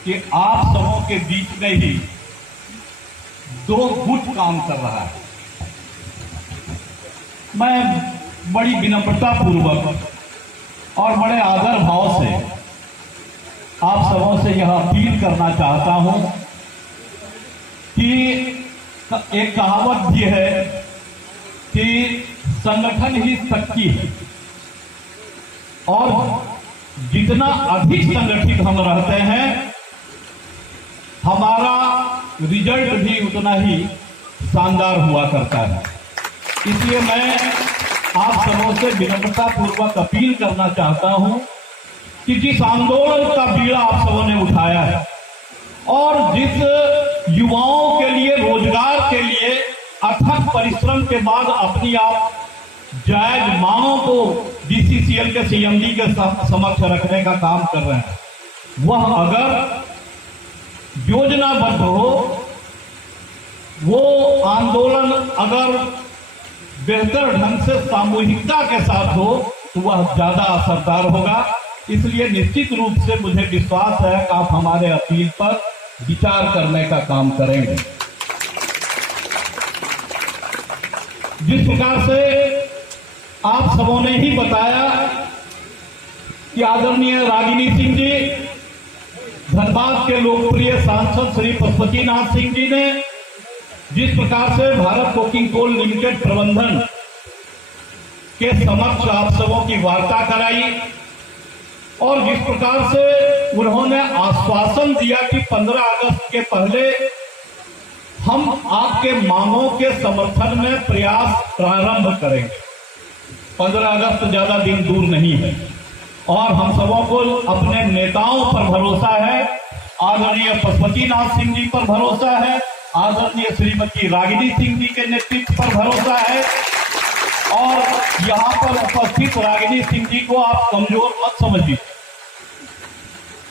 कि आप सबों के बीच में ही दो गुट काम कर रहा है। मैं बड़ी विनम्रता पूर्वक और बड़े आदर भाव से आप सबों से यह अपील करना चाहता हूं कि एक कहावत भी है कि संगठन ही शक्ति है और जितना अधिक संगठित हम रहते हैं हमारा रिजल्ट भी उतना ही शानदार हुआ करता है। इसलिए मैं आप सबों से विनम्रता पूर्वक अपील करना चाहता हूं कि जिस आंदोलन का बीड़ा आप सबों ने उठाया है और जिस युवाओं के लिए, रोजगार के लिए अथक परिश्रम के बाद अपनी आप जायज मांगों को बीसीसीएल के सीएमडी के समक्ष रखने का काम कर रहे हैं, वह अगर योजनाबद्ध हो, वो आंदोलन अगर बेहतर ढंग से सामूहिकता के साथ हो तो वह ज्यादा असरदार होगा। इसलिए निश्चित रूप से मुझे विश्वास है कि आप हमारे अपील पर विचार करने का काम करेंगे। जिस प्रकार से आप सबों ने ही बताया कि आदरणीय रागिनी सिंह जी, धनबाद के लोकप्रिय सांसद श्री पशुपतिनाथ सिंह जी ने जिस प्रकार से भारत कोकिंग कोल लिमिटेड प्रबंधन के समक्ष आप सबों की वार्ता कराई और जिस प्रकार से उन्होंने आश्वासन दिया कि 15 अगस्त के पहले हम आपके मांगों के समर्थन में प्रयास प्रारंभ करेंगे, 15 अगस्त ज्यादा दिन दूर नहीं है और हम सबों को अपने नेताओं पर भरोसा है। आदरणीय पशुपतिनाथ सिंह जी पर भरोसा है, आदरणीय श्रीमती रागिनी सिंह जी के नेतृत्व पर भरोसा है। और यहाँ पर उपस्थित रागिनी सिंह जी को आप कमजोर मत समझिए।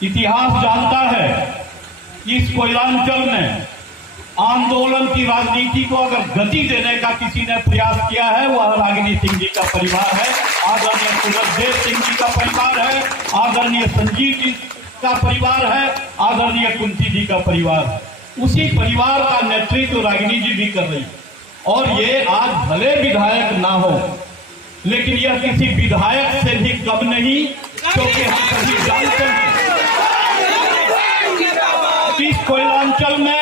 इतिहास जानता है इस कोयलांचल में आंदोलन की राजनीति को अगर गति देने का किसी ने प्रयास किया है वह रागिनी सिंह जी का परिवार है, आदरणीय सुरजदेव सिंह जी का परिवार है, आदरणीय संजीव जी का परिवार है, आदरणीय कुंती जी का परिवार है। उसी परिवार का नेतृत्व रागिनी जी भी कर रही है। और ये आज भले विधायक ना हो लेकिन यह किसी विधायक से भी कम नहीं, क्योंकि हम सभी जानते हैं इस कोयलांचल में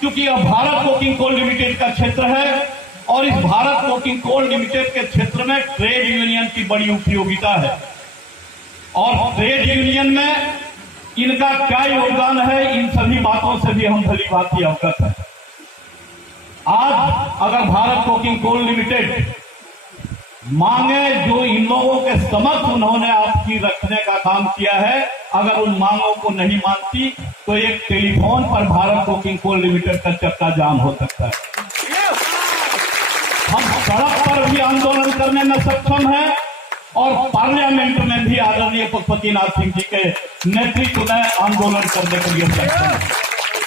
क्योंकि यह भारत कोकिंग कोल लिमिटेड का क्षेत्र है और इस भारत कोकिंग कोल लिमिटेड के क्षेत्र में ट्रेड यूनियन की बड़ी उपयोगिता है। और ट्रेड यूनियन में इनका क्या योगदान है इन सभी बातों से भी हम भली भांति अवगत हैं। आज अगर भारत कोकिंग कोल लिमिटेड मांगे जो इन लोगों के समक्ष उन्होंने आपकी रखने का काम किया है, अगर उन मांगों को नहीं मानती तो एक टेलीफोन पर भारत कोकिंग कोल लिमिटेड का चक्का जाम हो सकता है। हम सड़क पर भी आंदोलन करने में सक्षम हैं और पार्लियामेंट में भी आदरणीय पशुपतिनाथ सिंह जी के नेतृत्व में आंदोलन करने के लिए सक्षम है।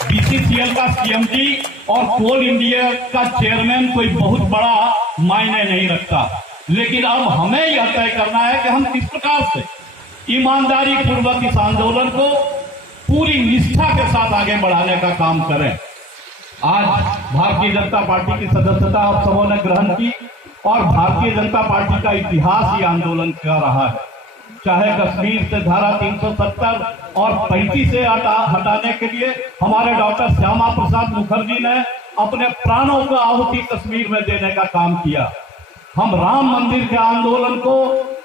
बीसीसीएल का सीएमडी और कोल इंडिया का चेयरमैन कोई बहुत बड़ा मायने नहीं रखता, लेकिन अब हमें यह तय करना है कि हम किस प्रकार से ईमानदारी पूर्वक इस आंदोलन को पूरी निष्ठा के साथ आगे बढ़ाने का काम करें। आज भारतीय जनता पार्टी की सदस्यता आप सबों ने ग्रहण की और भारतीय जनता पार्टी का इतिहास ही आंदोलन कर रहा है। चाहे कश्मीर से धारा 370 और 35 से हटाने के लिए हमारे डॉक्टर श्यामा प्रसाद मुखर्जी ने अपने प्राणों को आहुति कश्मीर में देने का काम किया। हम राम मंदिर के आंदोलन को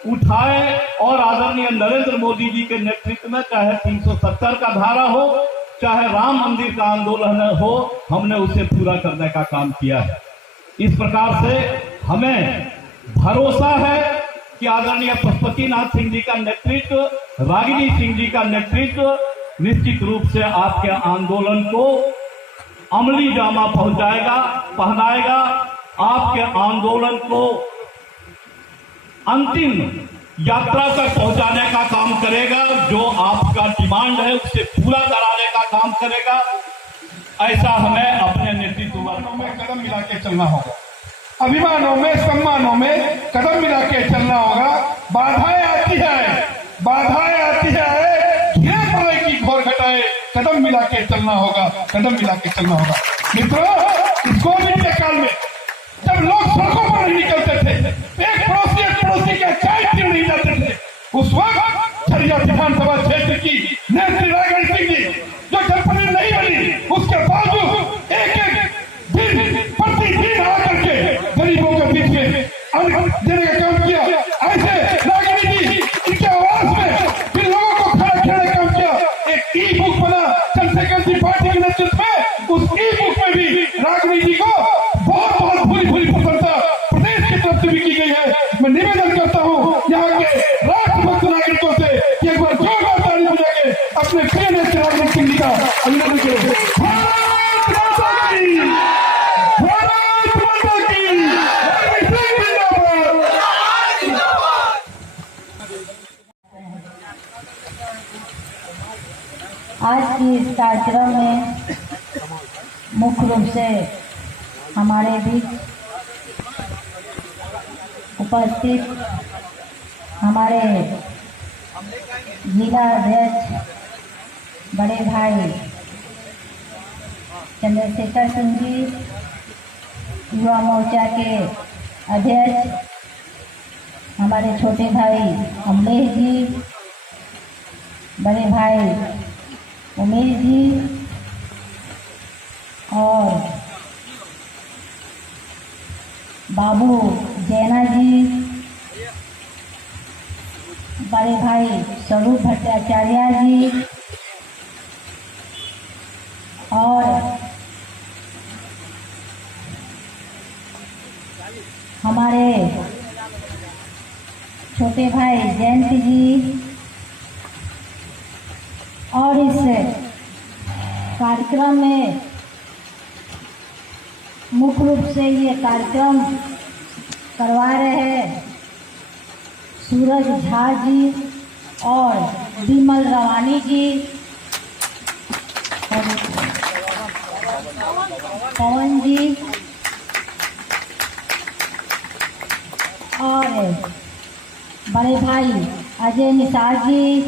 उठाए और आदरणीय नरेंद्र मोदी जी के नेतृत्व में चाहे 370 का धारा हो चाहे राम मंदिर का आंदोलन हो, हमने उसे पूरा करने का काम किया है। इस प्रकार से हमें भरोसा है कि आदरणीय पशुपतिनाथ सिंह जी का नेतृत्व, रागिनी सिंह जी का नेतृत्व निश्चित रूप से आपके आंदोलन को अमली जामा पहनाएगा, आपके आंदोलन को अंतिम यात्रा तक पहुंचाने का काम करेगा। जो आपका डिमांड है उसे पूरा कराने का काम करेगा। ऐसा हमें अपने नेतृत्व में कदम मिला के चलना होगा, अभिमानों में सम्मानों में कदम मिला के चलना होगा। बाधाएं आती है घेर पड़े की घोर घटाए, कदम मिला के चलना होगा, कदम मिला के चलना होगा। मित्रों, इस कोविड के काल में जब लोग सड़कों पर नहीं निकलते थे, एक पड़ोसी के चाय पीने नहीं जाते थे, उस वक्त झरिया विधानसभा क्षेत्र की नेत्री रागिनी सिंह जी जो जनप्रतिनिधि नहीं बनी, उसके बावजूद एक दिन प्रतिदिन आकर के गरीबों के बीच में अन्न देने का काम किया। ऐसे रागिनी जी इनके आवाज में फिर लोगों को खड़ा करने का काम किया। एक ई बुक बना जनशक्ति पार्टी के नेतृत्व में, उस ई बुक में भी रागिनी जी को बहुत बहुत भूरी प्रशंसा प्रदेश की तरफ से भी की गई है। मैं निवेदन करता हूँ यहाँ के राष्ट्रभक्त नागरिकों से कि एक बार जोरदार ताली बजा के अपने प्रिय नेता रागिनी सिंह जी का अभिनंदन करें। आज की इस कार्यक्रम में मुख्य रूप से हमारे बीच उपस्थित हमारे जिला अध्यक्ष बड़े भाई चंद्रशेखर सिंह जी, युवा मोर्चा के अध्यक्ष हमारे छोटे भाई अमलेश जी, बड़े भाई उमेश जी और बाबू जैना जी, बड़े भाई स्वरूप भट्टाचार्य जी और हमारे छोटे भाई जयंत जी और इस कार्यक्रम में मुख्य रूप से ये कार्यक्रम करवा रहे हैं सूरज झा जी और विमल रवानी जी और पवन जी और बड़े भाई अजय निसार जी,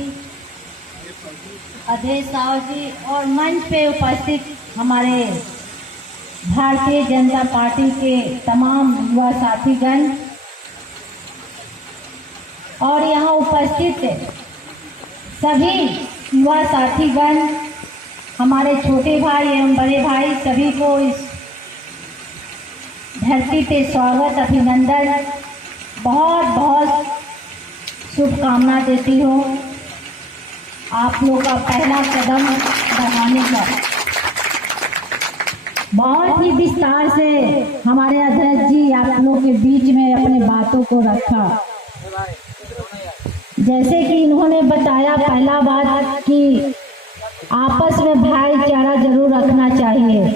अजय साव जी और मंच पे उपस्थित हमारे भारतीय जनता पार्टी के तमाम युवा साथीगण और यहाँ उपस्थित सभी युवा साथीगण, हमारे छोटे भाई एवं बड़े भाई, सभी को इस धरती पे स्वागत, अभिनंदन, बहुत बहुत शुभकामना देती हूँ आप लोग का पहला कदम बढ़ाने का। बहुत ही विस्तार से हमारे अध्यक्ष जी आप लोग के बीच में अपने बातों को रखा। जैसे कि इन्होंने बताया, पहला बात कि आपस में भाईचारा जरूर रखना चाहिए,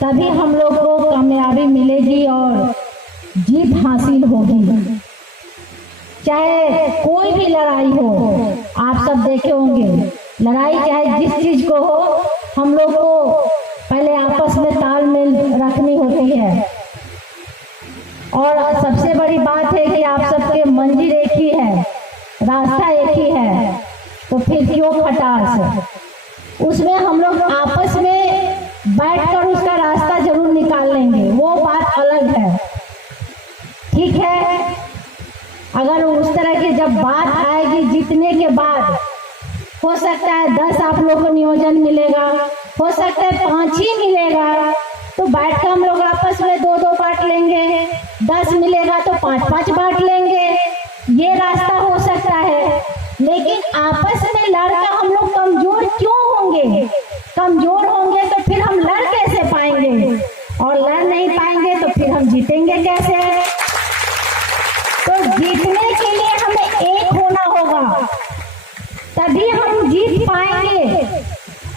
तभी हम लोग को कामयाबी मिलेगी और जीत हासिल होगी। चाहे कोई भी लड़ाई हो, आप सब देखे होंगे, लड़ाई चाहे जिस चीज को हो, हम लोग को पहले आपस में तालमेल रखनी होती है। और सबसे बड़ी बात है कि आप सबके मंजिल एक ही है, रास्ता एक ही है, तो फिर क्यों खटास? उसमें हम लोग आपस में बैठकर उसका रास्ता जरूर निकाल लेंगे, वो बात अलग है, ठीक है। अगर उस तरह की जब बात आएगी जीतने के बाद, हो सकता है 10 आप लोग को नियोजन मिलेगा, हो सकता है 5 ही मिलेगा, तो बैठ कर हम लोग आपस में 2-2 बांट लेंगे, 10 मिलेगा तो 5-5 बांट लेंगे, ये रास्ता हो सकता है। लेकिन आपस में लड़कर हम लोग कमजोर क्यों होंगे? कमजोर होंगे तो फिर हम लड़ कैसे पाएंगे, और लड़ नहीं पाएंगे तो फिर हम जीतेंगे कैसे? तो जीतने के लिए हमें एक होना होगा, तभी हम जीत पाएंगे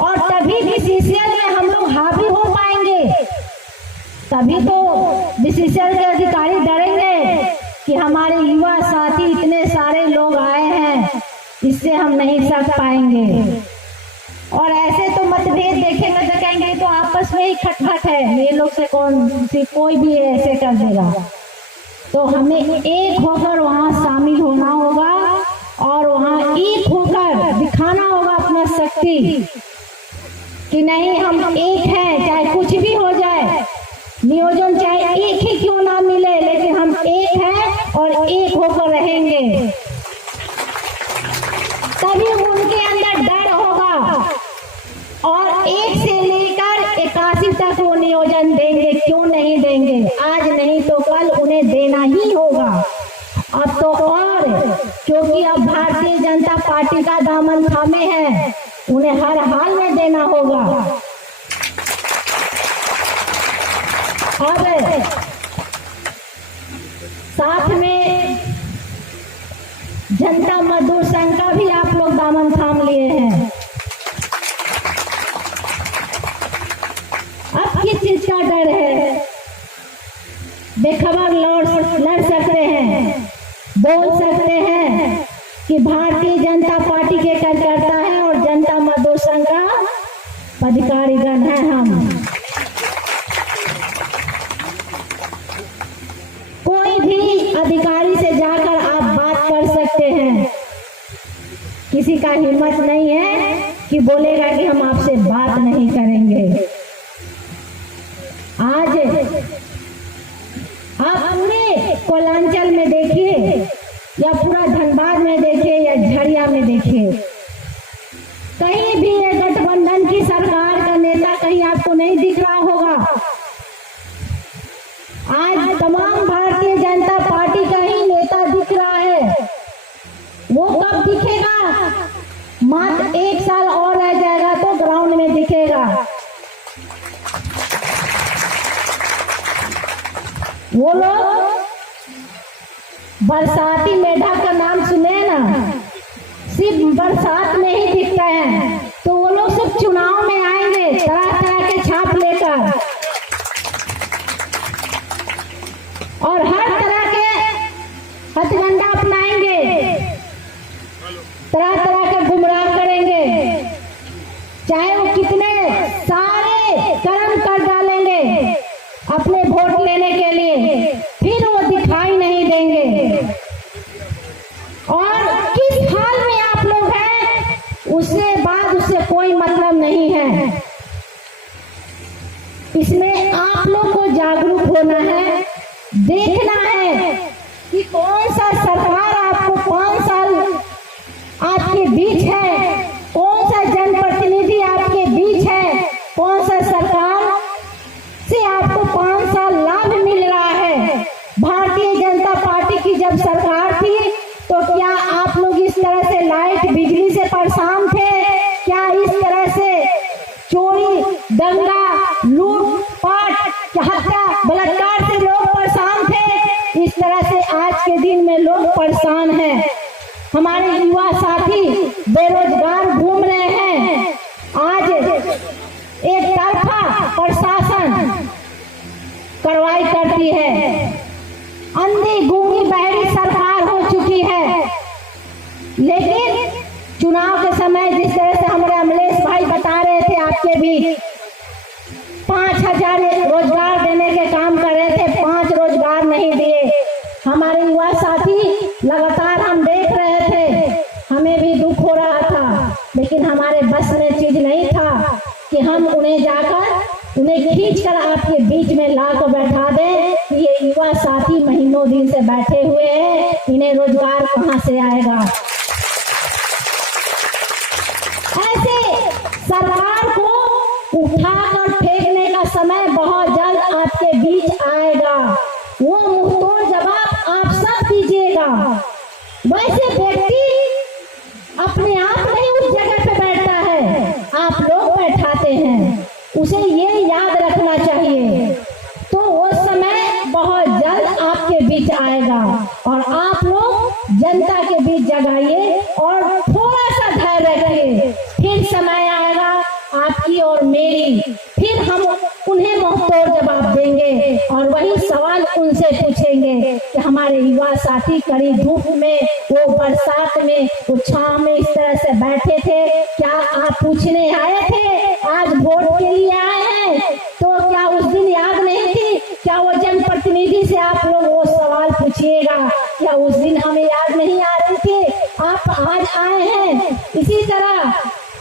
और तभी बीसीसीएल में हम लोग हावी हो पाएंगे। तभी तो बीसीसीएल के अधिकारी डरेंगे कि हमारे युवा साथी इतने सारे लोग आए हैं, इससे हम नहीं सक पाएंगे। और ऐसे तो मतभेद देखेंगे तो कहेंगे तो आपस में ही खटखट है, ये लोग से कोई भी ऐसे कर देगा। तो हमें एक होकर वहाँ शामिल होना होगा और वहाँ एक होकर दिखाना होगा अपना शक्ति कि नहीं हम एक हैं, चाहे कुछ भी हो जाए, नियोजन चाहे एक ही क्यों ना मिले, लेकिन हम एक हैं और एक होकर रहेंगे। तभी उनके अंदर डर होगा और 1 से लेकर 81 तक वो नियोजन देंगे, क्यों नहीं देंगे? आज नहीं तो कल उन्हें देना ही होगा। अब तो और क्योंकि अब भारतीय जनता पार्टी का दामन थामे हैं, उन्हें हर हाल में देना होगा। अब साथ में जनता मजदूर संघ का भी आप लोग दामन थाम लिए हैं। अब किस चीज का डर है? बेखबर लड़ सकते हैं, बोल सकते हैं कि भारतीय जनता पार्टी के कार्यकर्ता है और जनता मजदूर संघ का पदाधिकारीगण है हम। कोई भी अधिकारी से जाकर आप बात कर सकते हैं, किसी का हिम्मत नहीं है कि बोलेगा कि हम आपसे बात नहीं करेंगे। आज आप पूरे कोलांचल में देखिए या पूरा धनबाद में देखिए या झरिया में देखिए, कहीं भी ये गठबंधन की सरकार का नेता कहीं आपको नहीं दिख रहा होगा। आज तमाम भारतीय जनता पार्टी का ही नेता दिख रहा है। वो कब दिखेगा? मात्र 1 साल और रह जाएगा तो ग्राउंड में दिखेगा। वो लोग बरसाती मेढक का नाम सुने ना, सिर्फ बरसात में ही दिखते हैं। तो वो लोग सिर्फ चुनाव में आएंगे तरह तरह के छाप लेकर और हर तरह के हथकंडा अपनाएंगे, तरह तरह के गुमराह करेंगे, चाहे वो कितने सारे कर्म कर डालेंगे अपने वोट लेने के लिए, फिर वो दिखाई नहीं देंगे। और किस हाल में आप लोग हैं उससे बाद उससे कोई मतलब नहीं है। इसमें आप लोग को जागरूक होना है, देखना है कि कौन सा सरकार आपको 5 साल आपके बीच है, कौन सा जनप्रतिनिधि आपके बीच है, कौन सा सरकार से आपको 5 साल लाभ मिल रहा है। भारतीय जनता पार्टी की जब सरकार थी तो क्या आप लोग इस तरह से लाइट बिजली से परेशान थे? क्या इस तरह से चोरी दंगा लूटपाट हत्या बलात्कार से लोग परेशान थे? इस तरह से आज के दिन में लोग परेशान हैं। हमारे युवा साथी बेरोजगार घूम रहे हैं। आज एक तरफा प्रशासन कार्रवाई करती है, अंधी गूंगी बहरी सरकार हो चुकी है। लेकिन चुनाव के समय जिस तरह से हमारे अमलेश भाई बता रहे थे आपके भी 5000 रोजगार देने के काम कर रहे थे, 5 रोजगार नहीं दिए। हमारे युवा साथी लगातार हम देख रहे थे, हमें भी दुख हो रहा था, लेकिन हमारे बस में चीज नहीं था कि हम उन्हें जाकर उन्हें खींचकर आपके बीच में ला कर बैठा दें कि ये युवा साथी महीनों दिन से बैठे हुए हैं, इन्हें रोजगार कहां से आएगा। ऐसे सरकार को उठाकर फेंकने का समय बहुत जल्द आपके बीच आएगा। वो मुंहतोड़ जवाब आप सब दीजिएगा। वैसे व्यक्ति अपने आप नहीं उस जगह पे बैठता है, आप लोग बैठाते हैं, उसे ये याद रखना चाहिए। तो वो समय बहुत जल्द आपके बीच आएगा और आप लोग जनता के बीच जगाइए और थोड़ा सा धैर्य रखिए। फिर समय आएगा आपकी और मेरी, फिर हम उन्हें मुंहतोड़ जवाब देंगे और वही सवाल उनसे पूछेंगे कि हमारे युवा साथी कड़ी धूप में, वो बरसात में, वो छांव में इस तरह से बैठे थे, क्या आप पूछने आए थे? आज वोट के लिए आए हैं तो क्या उस दिन याद नहीं थी? क्या वो जनप्रतिनिधि से आप लोग वो सवाल पूछिएगा, क्या उस दिन हमें याद नहीं आ रही थी? आप आज आए हैं। इसी तरह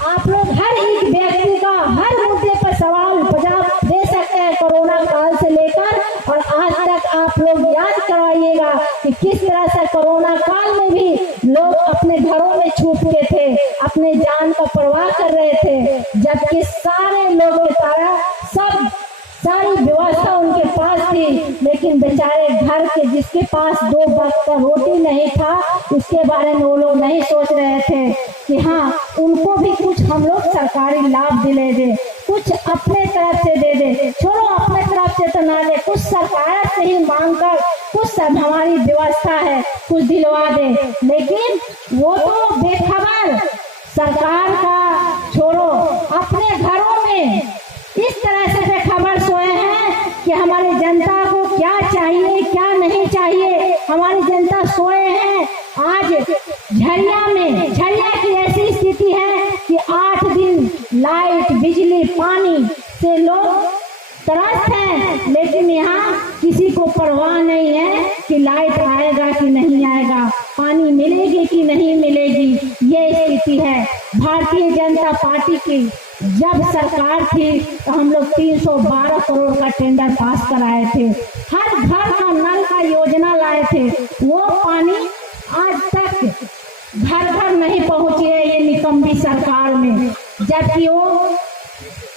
आप लोग हर एक व्यक्ति का हर मुद्दे पर सवाल जवाब दे सकते हैं, कोरोना काल से लेकर और आज तक आप लोग याद करवाइएगा कि किस तरह से कोरोना काल में भी लोग अपने घरों में छूट के थे, अपने जान का परवाह कर रहे थे, जबकि सारे लोगों की तरह सारी व्यवस्था उनके पास थी, लेकिन बेचारे घर के जिसके पास 2 वक्त का रोटी नहीं था उसके बारे में वो लोग नहीं सोच रहे थे कि हाँ उनको भी कुछ हम लोग सरकारी लाभ दिले दे, कुछ अपने तरफ से दे दे। छोड़ो अपने तरफ से तो ना दे, कुछ सरकार से ही मांग कर कुछ सब हमारी व्यवस्था है कुछ दिलवा दे। लेकिन वो तो बेखबर, सरकार का छोड़ो, अपने घरों में इस तरह से बेखबर सोए हैं कि हमारी जनता को क्या चाहिए क्या नहीं चाहिए। हमारी जनता सोए हैं। आज झरिया की ऐसी स्थिति है कि 8 दिन लाइट बिजली पानी से लोग त्रस्त हैं, लेकिन यहाँ किसी को परवाह नहीं है कि लाइट आएगा कि नहीं आएगा, पानी मिलेगी कि नहीं मिलेगी। ये स्थिति है भारतीय जनता पार्टी की। जब सरकार थी तो हम लोग 312 करोड़ का टेंडर पास कराए थे, हर घर का नल का योजना लाए थे, वो पानी आज तक घर घर नहीं पहुंची है ये निकम्मी सरकार में। जबकि वो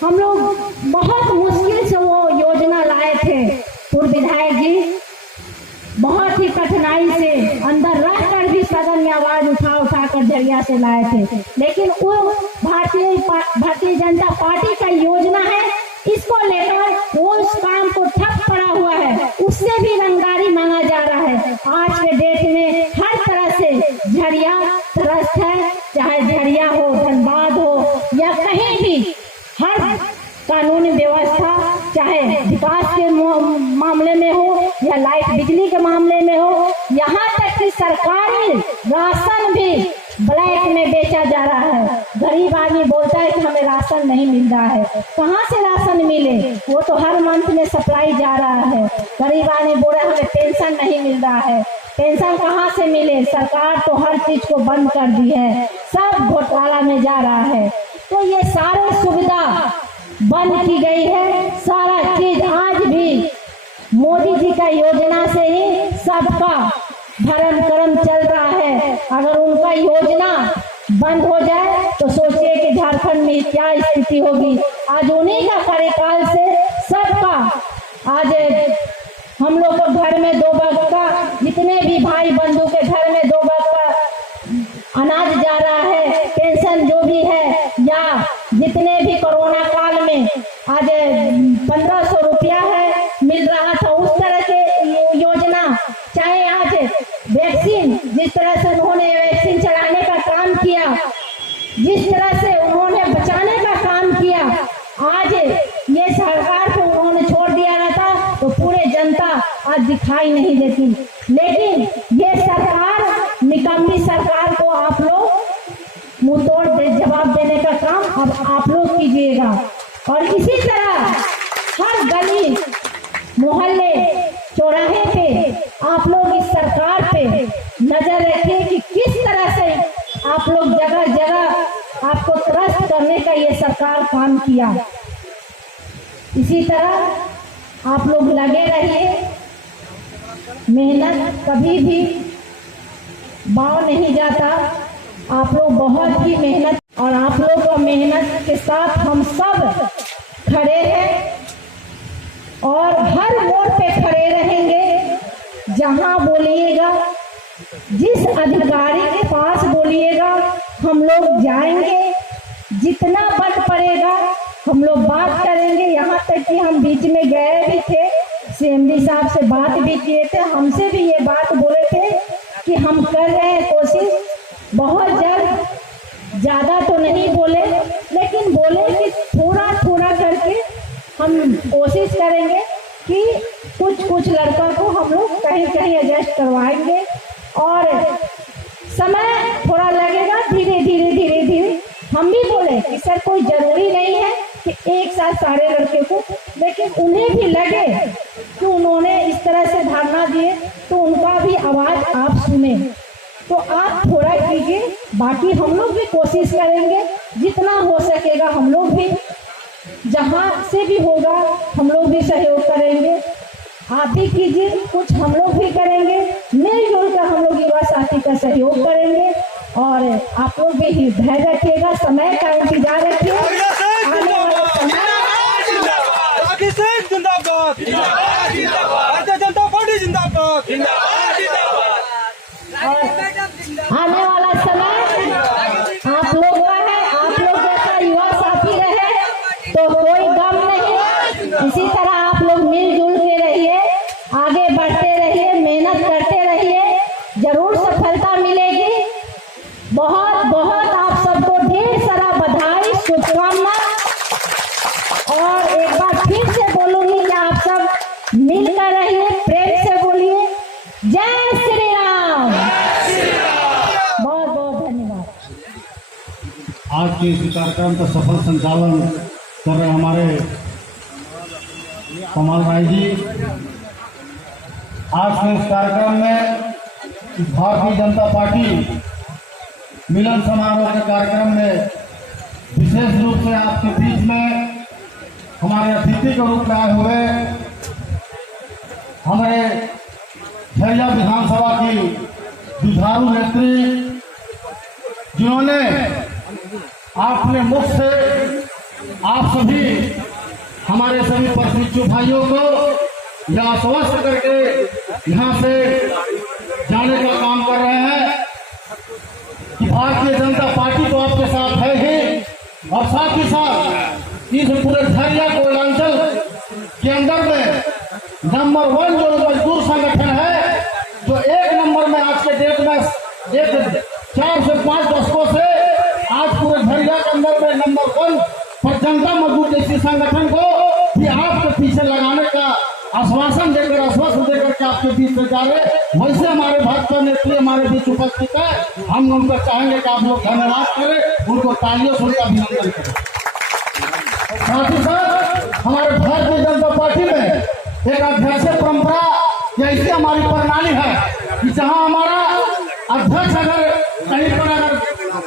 हम लोग बहुत मुश्किल से वो योजना लाए थे, पूर्व विधायक जी बहुत ही कठिनाई से अंदर रहकर भी सदन में आवाज उठा कर झरिया से लाए थे। लेकिन वो भारतीय जनता पार्टी का योजना है, इसको लेकर वो उस काम को ठप पड़ा हुआ है, उससे भी रंगदारी मांगा जा रहा है। आज के डेट में झरिया हो, धनबाद हो या कहीं भी, हर कानूनी व्यवस्था चाहे विकास के मामले में हो या लाइट बिजली के मामले में हो, यहाँ तक कि सरकारी राशन भी ब्लैक में बेचा जा रहा है। गरीब आदमी बोलता है कि हमें राशन नहीं मिल रहा है। कहाँ से राशन मिले? वो तो हर मंथ में सप्लाई जा रहा है। गरीब आदमी बोल रहा है हमें पेंशन नहीं मिल रहा है। पेंशन कहाँ से मिले? सरकार तो हर चीज को बंद कर दी है, सब घोटाला में जा रहा है। तो ये सारे सुविधा बंद की गई है। सारा चीज आज भी मोदी जी का योजना से ही सबका भरण कर्म चल रहा है। अगर उनका योजना बंद हो जाए तो सोचिए कि झारखंड में क्या स्थिति होगी। आज उन्हीं का कार्यकाल से सबका, आज हम लोग को घर में 2 वक्त का, जितने भी भाई बंधु के घर में 2 वक्त का अनाज जा रहा है, पेंशन जो भी है, या जितने भी कोरोना काल में आज 1500 रुपया है मिल रहा था, उस तरह के योजना, चाहे आज वैक्सीन, जिस तरह से उन्होंने वैक्सीन चलाने का काम किया, जिस तरह से उन्होंने बचाने का काम किया, आज ये सरकार को उन्होंने छोड़ दिया रहता तो पूरे जनता आज दिखाई नहीं देती। लेकिन ये सरकार, निकम्मी सरकार को आप लोग मुंहतोड़ जवाब देने का काम अब आप लोग कीजिएगा। और इसी तरह हर गली, मोहल्ले, चौराहे पे आप लोग इस सरकार पे नजर रखिए कि किस तरह से आप लोग जगह जगह आपको त्रस्त करने का ये सरकार काम किया। इसी तरह आप लोग लगे रहिए, मेहनत कभी भी बाव नहीं जाता। आप लोग बहुत ही मेहनत, और आप लोग का मेहनत के साथ हम सब खड़े हैं और हर मोड़ पे खड़े रहेंगे। जहां बोलिएगा, जिस अधिकारी के पास बोलिएगा, हम लोग जाएंगे। जितना बन पड़ेगा हम लोग बात करेंगे। यहाँ तक कि हम बीच में गए भी थे, CMD साहब से बात भी किए थे, हमसे भी ये बात बोले थे कि हम कर रहे हैं कोशिश। बहुत जल्द, ज्यादा तो नहीं बोले, लेकिन बोले कि थोड़ा थोड़ा करके हम कोशिश करेंगे कि कुछ लड़का को हम लोग कहीं कहीं एडजस्ट करवाएंगे। और समय थोड़ा लगेगा, धीरे धीरे हम भी बोले कि सर कोई जरूरी नहीं है कि एक साथ सारे लड़के को, लेकिन उन्हें भी लगे कि उन्होंने इस तरह से धारणा दिए तो उनका भी आवाज आप सुने। तो आप थोड़ा कीजिए, बाकी हम लोग भी कोशिश करेंगे, जितना हो सकेगा हम लोग भी, जहाँ से भी होगा हम लोग भी सहयोग करेंगे। आप भी कीजिए, कुछ हम लोग भी करेंगे, मिलजुल कर हम लोग युवा साथी का सहयोग करेंगे। और आप लोग भी धैर्य रखिएगा, समय का इंतजार रखिए। आने वाला समय, भारतीय जनता पार्टी जिंदाबाद। आने वाला समय आप लोग का है। आप लोग जैसा युवा साथी रहे तो कोई गम नहीं। इसी तरह आप लोग मिलजुल के रहिए, आगे बढ़ते रहिए, मेहनत करते रहिए, जरूर सफलता मिलेगी। बहुत बहुत आप सबको ढेर सारा बधाई, शुभकामना। और एक बार फिर से बोलूंगी कि आप सब मिलकर रहिए, प्रेम से बोलिए, जय श्री राम। बहुत बहुत धन्यवाद। आज के इस कार्यक्रम का सफल संचालन कर रहे हमारे कमल राय जी। आज के इस कार्यक्रम में भारतीय जनता पार्टी मिलन समारोह के कार्यक्रम में विशेष रूप से आपके बीच में हमारे अतिथि के रूप में आए हुए हमारे झरिया विधानसभा की जुझारू नेत्री, जिन्होंने अपने मुख से आप सभी हमारे सभी प्रशिक्षु भाइयों को यह आश्वस्त करके यहाँ से जाने का काम कर रहे हैं कि भारतीय जनता पार्टी तो आपके साथ है ही, और साथ ही साथ इस पूरे झरिया कोयलांचल के अंदर में नंबर 1 जो मजदूर संगठन है, जो 1 नंबर में आज के डेट में एक 4 से 5 दशकों से जनता मजबूत जैसे संगठन को भी आपके पीछे लगाने का आश्वासन देकर के आपके बीच में जा रहे, वैसे हमारे भाजपा नेत्री हमारे बीच उपस्थित है। हम उनको चाहेंगे कि आप लोग धन्यवाद करें, उनको तालियों से उनका अभिनंदन करें। साथ ही साथ हमारे भारतीय जनता पार्टी में एक अध्यक्ष परंपरा ऐसी हमारी प्रणाली है कि जहां हमारा अध्यक्ष अगर कहीं पर अगर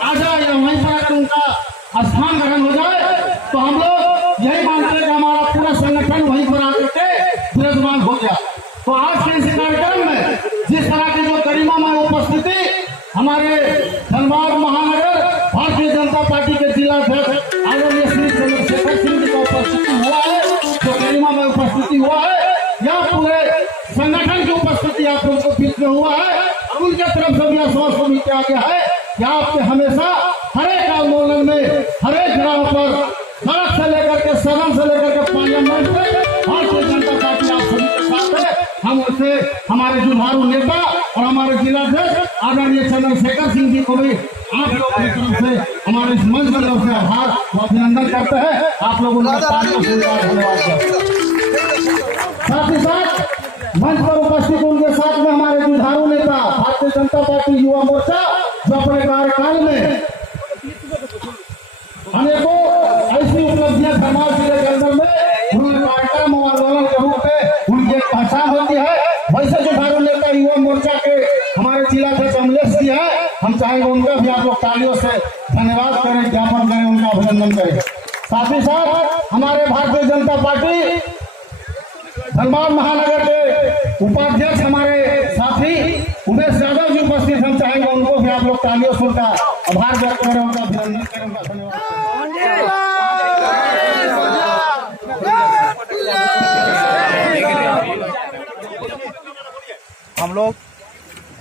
आ जाए या वहीं पर अगर उनका स्थान ग्रहण हो जाए तो हम लोग यही मानते हैं कि हमारा पूरा संगठन वहीं पर आकर के विराजमान हो गया। तो आज के इस कार्यक्रम में जिस तरह की जो गरिमामय उपस्थिति हमारे धनबाद महानगर भारतीय जनता पार्टी के जिला अध्यक्ष आदरणीय श्री चंद्रशेखर सिंह जी का उपस्थिति हुआ है, जो गरिमामय उपस्थिति हुआ है, यह पूरे संगठन की उपस्थिति आप लोगों को बीच में हुआ है। और उनके तरफ से भी आश्वासन किया गया है कि आपके हमेशा हर एक आंदोलन में हर एक ग्राम पर सड़क से लेकर के सदन से लेकर के पार्लियामेंट तक भारतीय जनता पार्टी आप सभी के साथ है। हम उसे हमारे जुझारू नेता और हमारे जिलाध्यक्ष आदरणीय चंद्रशेखर सिंह जी को भी आप लोगों की तरफ से हमारे इस मंच की तरफ से आभार व अभिनंदन करते हैं। आप लोगों का धन्यवाद करते हैं। साथ ही साथ मंच पर उपस्थित उनके साथ में हमारे जुझारू नेता भारतीय जनता पार्टी युवा मोर्चा जो अपने कार्यकाल में अनेकों ऐसी उपलब्धियां धनबाद जिले के अंदर में उन्होंने कार्यक्रम और आंदोलन के रूप में उनकी एक पहचान होती है। वैसे जुझारू नेता युवा मोर्चा के हमारे जिलाध्यक्ष अमलेश जी है, हम चाहेंगे उनका भी आप लोग तालियों से धन्यवाद करें, ज्ञापन करें, उनका अभिनंदन करें। साथ ही साथ हमारे भारतीय जनता पार्टी धनबाद महानगर के उपाध्यक्ष हमारे साथी उमेश यादव जी उपस्थित, हम चाहेंगे उनको भी आप लोग तालियों से उनका आभार व्यक्त करें, उनका अभिनंदन करें, उनका धन्यवाद करें। हम लोग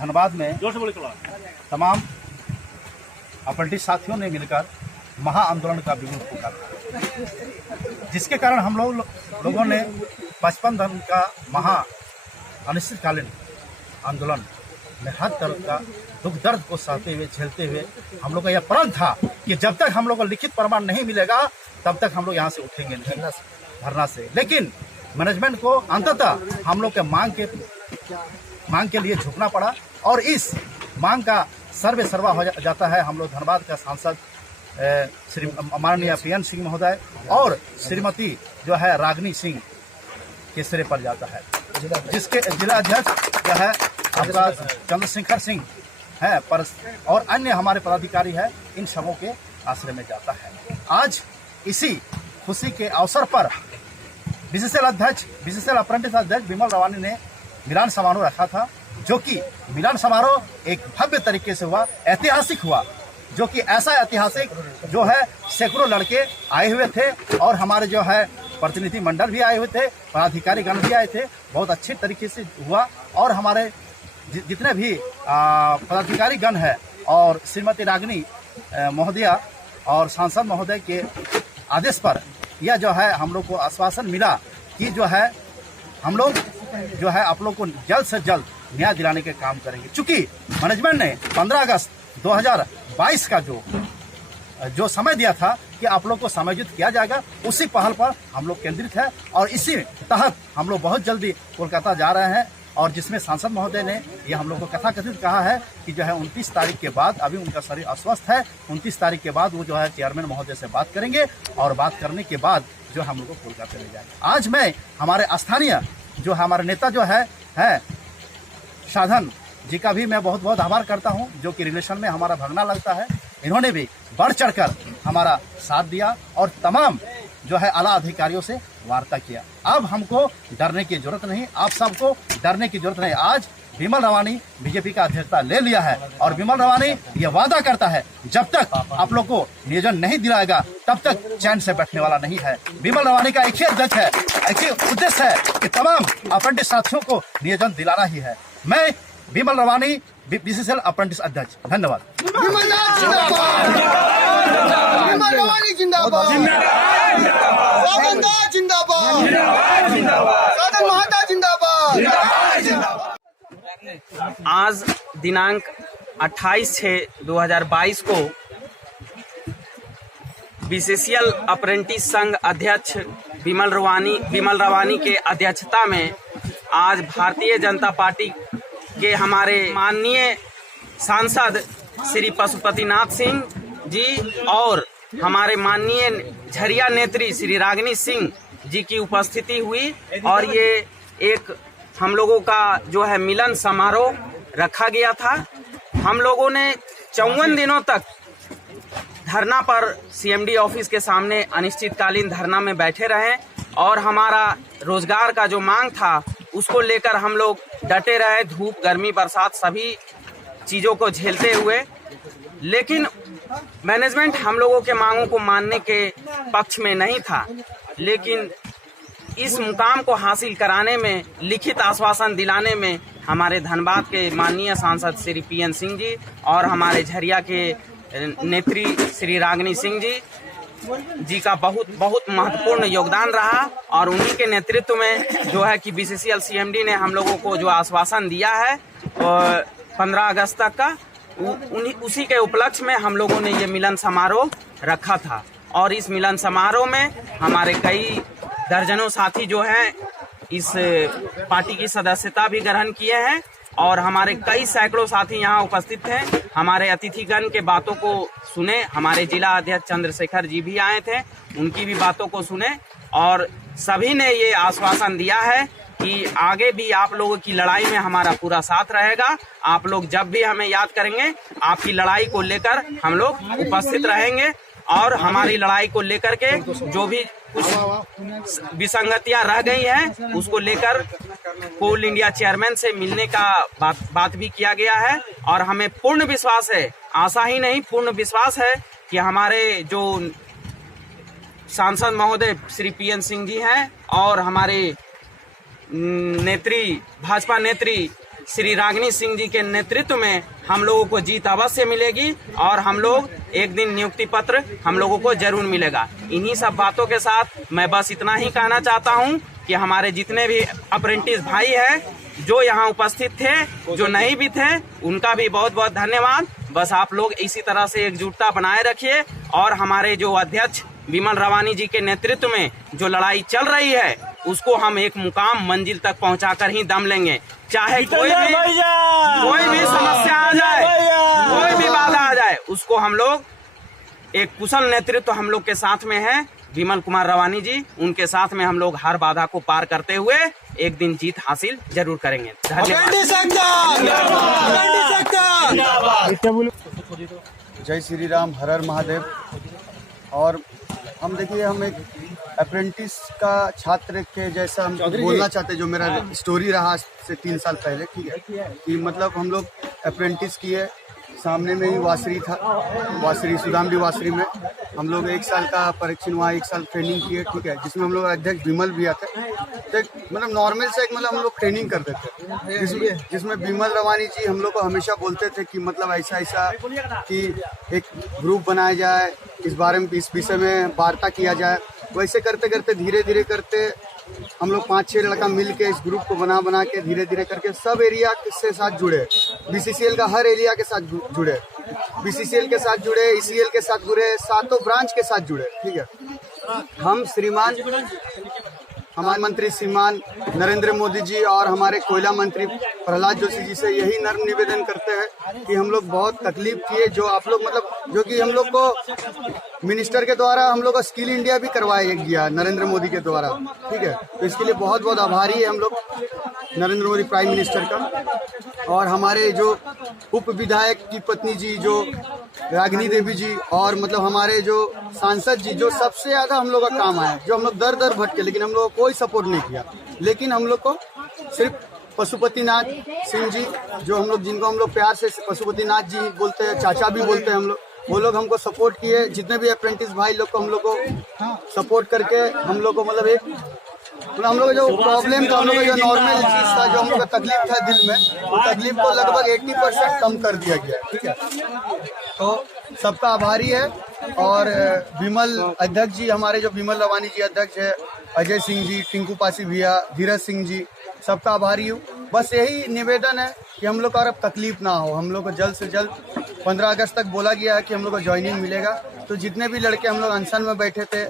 धनबाद में तमाम अप्रेंटिस साथियों ने मिलकर महा आंदोलन का विरोध पुकारा, जिसके कारण हम लोगों ने 55 दिन का महा अनिश्चितकालीन आंदोलन में हर तरह का दुख दर्द को सहते हुए झेलते हुए हम लोग का यह प्रण था कि जब तक हम लोग को लिखित प्रमाण नहीं मिलेगा तब तक हम लोग यहाँ से उठेंगे नहीं धरना से। लेकिन मैनेजमेंट को अंततः हम लोग के मांग के लिए झुकना पड़ा और इस मांग का सर्वे सर्वा हो जाता है। हम लोग धनबाद का सांसद श्री माननीय पीएन सिंह महोदय और श्रीमती जो है रागिनी सिंह के सिरे पर जाता है, जिसके जिला अध्यक्ष जो है आपका चंद्रशेखर सिंह है पर और अन्य हमारे पदाधिकारी है, इन सबों के आश्रय में जाता है। आज इसी खुशी के अवसर पर बीसीसीएल अप्रेंटिस अध्यक्ष विमल रवानी ने मिलान समारोह रखा था, जो कि मिलान समारोह एक भव्य तरीके से हुआ, ऐतिहासिक हुआ, जो कि ऐसा ऐतिहासिक जो है सैकड़ों लड़के आए हुए थे और हमारे जो है प्रतिनिधि मंडल भी आए हुए थे, पदाधिकारी गण भी आए थे, बहुत अच्छे तरीके से हुआ। और हमारे जितने भी पदाधिकारी गण है और श्रीमती रागिनी महोदया और सांसद महोदय के आदेश पर यह जो है हम लोग को आश्वासन मिला कि जो है हम लोग जो है आप लोग को जल्द से जल्द न्याय दिलाने के काम करेंगे। चूंकि मैनेजमेंट ने 15 अगस्त 2022 का जो समय दिया था कि आप लोग को समायोजित किया जाएगा, उसी पहल पर हम लोग केंद्रित है और इसी तहत हम लोग बहुत जल्दी कोलकाता जा रहे हैं। और जिसमें सांसद महोदय ने ये हम लोग को कथाकथित कहा है कि जो है 29 तारीख के बाद, अभी उनका शरीर अस्वस्थ है, 29 तारीख के बाद वो जो है चेयरमैन महोदय से बात करेंगे और बात करने के बाद जो हम लोग को कोलकाता ले जाएंगे। आज मैं हमारे स्थानीय जो हमारे नेता जो है साधन जी का भी मैं बहुत बहुत आभार करता हूं, जो कि रिलेशन में हमारा भगना लगता है। इन्होंने भी बढ़ चढ़कर हमारा साथ दिया और तमाम जो है आला अधिकारियों से वार्ता किया। अब हमको डरने की जरूरत नहीं, आप सबको डरने की जरूरत नहीं। आज विमल रवानी बीजेपी का अध्यक्षता ले लिया है और विमल रवानी ये वादा करता है जब तक आप लोग को नियोजन नहीं दिलाएगा तब तक चैन से बैठने वाला नहीं है। विमल रवानी का एक ही उद्देश्य है, एक ही उद्देश्य है कि तमाम अप्रेंटिस साथियों को नियोजन दिलाना ही है। मैं विमल रवानी, बीसीसीएल अप्रेंटिस अध्यक्ष, धन्यवाद। आज दिनांक 28/6/2022 को बीसीसीएल अप्रेंटिस संघ अध्यक्ष विमल रवानी के अध्यक्षता में आज भारतीय जनता पार्टी के हमारे माननीय सांसद श्री पशुपतिनाथ सिंह जी और हमारे माननीय झरिया नेत्री श्री रागिनी सिंह जी की उपस्थिति हुई और ये एक हम लोगों का जो है मिलन समारोह रखा गया था। हम लोगों ने 54 दिनों तक धरना पर सीएमडी ऑफिस के सामने अनिश्चितकालीन धरना में बैठे रहे और हमारा रोजगार का जो मांग था उसको लेकर हम लोग डटे रहे, धूप गर्मी बरसात सभी चीज़ों को झेलते हुए। लेकिन मैनेजमेंट हम लोगों के मांगों को मानने के पक्ष में नहीं था, लेकिन इस मुकाम को हासिल कराने में, लिखित आश्वासन दिलाने में हमारे धनबाद के माननीय सांसद श्री पीएन सिंह जी और हमारे झरिया के नेत्री श्री रागिनी सिंह जी का बहुत महत्वपूर्ण योगदान रहा और उन्हीं के नेतृत्व में जो है कि बीसीसीएल सीएमडी ने हम लोगों को जो आश्वासन दिया है 15 अगस्त तक का, उसी के उपलक्ष्य में हम लोगों ने ये मिलन समारोह रखा था। और इस मिलन समारोह में हमारे कई दर्जनों साथी जो हैं इस पार्टी की सदस्यता भी ग्रहण किए हैं और हमारे कई सैकड़ों साथी यहाँ उपस्थित थे। हमारे अतिथिगण के बातों को सुने, हमारे जिला अध्यक्ष चंद्रशेखर जी भी आए थे, उनकी भी बातों को सुने और सभी ने ये आश्वासन दिया है कि आगे भी आप लोगों की लड़ाई में हमारा पूरा साथ रहेगा। आप लोग जब भी हमें याद करेंगे आपकी लड़ाई को लेकर हम लोग उपस्थित रहेंगे और हमारी लड़ाई को लेकर के जो भी कुछ विसंगतियां रह गई हैं उसको लेकर कोल इंडिया चेयरमैन से मिलने का बात भी किया गया है और हमें पूर्ण विश्वास है, आशा ही नहीं पूर्ण विश्वास है कि हमारे जो सांसद महोदय श्री पीएन सिंह जी हैं और हमारे भाजपा नेत्री श्री रागिनी सिंह जी के नेतृत्व में हम लोगों को जीत अवश्य मिलेगी और हम लोग एक दिन नियुक्ति पत्र हम लोगों को जरूर मिलेगा। इन्हीं सब बातों के साथ मैं बस इतना ही कहना चाहता हूं कि हमारे जितने भी अप्रेंटिस भाई हैं जो यहाँ उपस्थित थे, जो नहीं भी थे, उनका भी बहुत बहुत धन्यवाद। बस आप लोग इसी तरह से एकजुटता बनाए रखिए और हमारे जो अध्यक्ष विमल रवानी जी के नेतृत्व में जो लड़ाई चल रही है उसको हम एक मुकाम मंजिल तक पहुंचाकर ही दम लेंगे। चाहे कोई भी समस्या आ जाए, कोई भी बाधा आ जाए, उसको हम लोग एक कुशल नेतृत्व हम लोग के साथ में है विमल कुमार रवानी जी, उनके साथ में हम लोग हर बाधा को पार करते हुए एक दिन जीत हासिल जरूर करेंगे। जय श्री राम, हर हर महादेव। और हम देखिए, हम एक अप्रेंटिस का छात्र के जैसा हम बोलना चाहते, जो मेरा स्टोरी रहा आज से 3 साल पहले, ठीक है, कि मतलब हम लोग अप्रेंटिस किए, सामने में ही वासरी था, वासरी सुदामडी वासरी में हम लोग 1 साल का परीक्षण हुआ, 1 साल ट्रेनिंग किए, ठीक है, जिसमें हम लोग अध्यक्ष विमल भी आते, तो मतलब नॉर्मल से मतलब हम लोग ट्रेनिंग करते थे, जिसमें विमल रवानी जी हम लोग को हमेशा बोलते थे कि मतलब ऐसा ऐसा कि एक ग्रुप बनाया जाए, इस बारे में, इस विषय में वार्ता किया जाए। वैसे करते करते धीरे धीरे करते हम लोग 5-6 लड़का मिल के इस ग्रुप को बना के धीरे धीरे करके सब एरिया के साथ जुड़े, बीसीसीएल का हर एरिया के साथ जुड़े, बीसीसीएल के साथ जुड़े, ईसीएल के साथ जुड़े, 7 ब्रांच के साथ जुड़े, ठीक है। हम श्रीमान हमारे मंत्री श्रीमान नरेंद्र मोदी जी और हमारे कोयला मंत्री प्रहलाद जोशी जी से यही नर्म निवेदन करते हैं कि हम लोग बहुत तकलीफ किए, जो आप लोग मतलब जो कि हम लोग को मिनिस्टर के द्वारा हम लोग को स्किल इंडिया भी करवाया गया नरेंद्र मोदी के द्वारा, ठीक है। तो इसके लिए बहुत बहुत आभारी है हम लोग नरेंद्र मोदी प्राइम मिनिस्टर का। और हमारे जो उप विधायक की पत्नी जी जो रागिनी देवी जी और मतलब हमारे जो सांसद जी, जो सबसे ज्यादा हम लोग का काम आया, जो हम लोग दर दर भटके लेकिन हम लोग को कोई सपोर्ट नहीं किया, लेकिन हम लोग को सिर्फ पशुपतिनाथ सिंह जी, जो हम लोग जिनको हम लोग प्यार से पशुपतिनाथ जी बोलते हैं, चाचा भी बोलते हैं हम लोग, वो लोग हमको सपोर्ट किए। जितने भी अप्रेंटिस भाई लोग को हम लोग को सपोर्ट करके हम लोग को मतलब एक हम लोग जो प्रॉब्लम था, हम लोग जो नॉर्मल चीज था, जो हम लोग का तकलीफ था दिल में, वो तकलीफ को लगभग 80% कम कर दिया गया, ठीक है। तो सबका आभारी है। और विमल अध्यक्ष जी, हमारे जो विमल रवानी जी अध्यक्ष है, अजय सिंह जी, टिंकू पासी भैया, धीरज सिंह जी, सबका आभारी हूँ। बस यही निवेदन है कि हम लोग को और अब तकलीफ ना हो, हम लोग को जल्द से जल्द 15 अगस्त तक बोला गया है कि हम लोग को ज्वाइनिंग मिलेगा। तो जितने भी लड़के हम लोग अनशन में बैठे थे,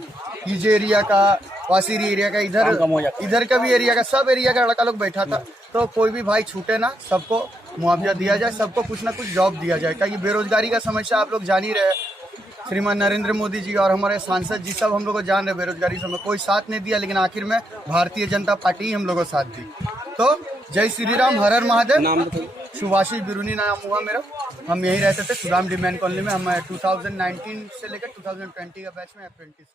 ईजे एरिया का, वासीरी एरिया का, इधर का भी एरिया का, सब एरिया का लड़का लोग बैठा था। तो कोई भी भाई छूटे ना, सबको मुआवजा दिया जाए, सबको कुछ ना कुछ जॉब दिया जाए। क्योंकि बेरोजगारी का समस्या आप लोग जान ही रहे, श्रीमान नरेंद्र मोदी जी और हमारे सांसद जी सब हम लोग को जान रहे, बेरोजगारी समय कोई साथ नहीं दिया, लेकिन आखिर में भारतीय जनता पार्टी ही हम लोग को साथ दी। तो जय श्री राम, हर हर महादेव। सुभाषिष बिरुनी नाम हुआ मेरा, हम यहीं रहते थे सुदाम डिमैन कॉलोनी में। हम 2019 से लेकर 2020 का बैच में अप्रेंटिस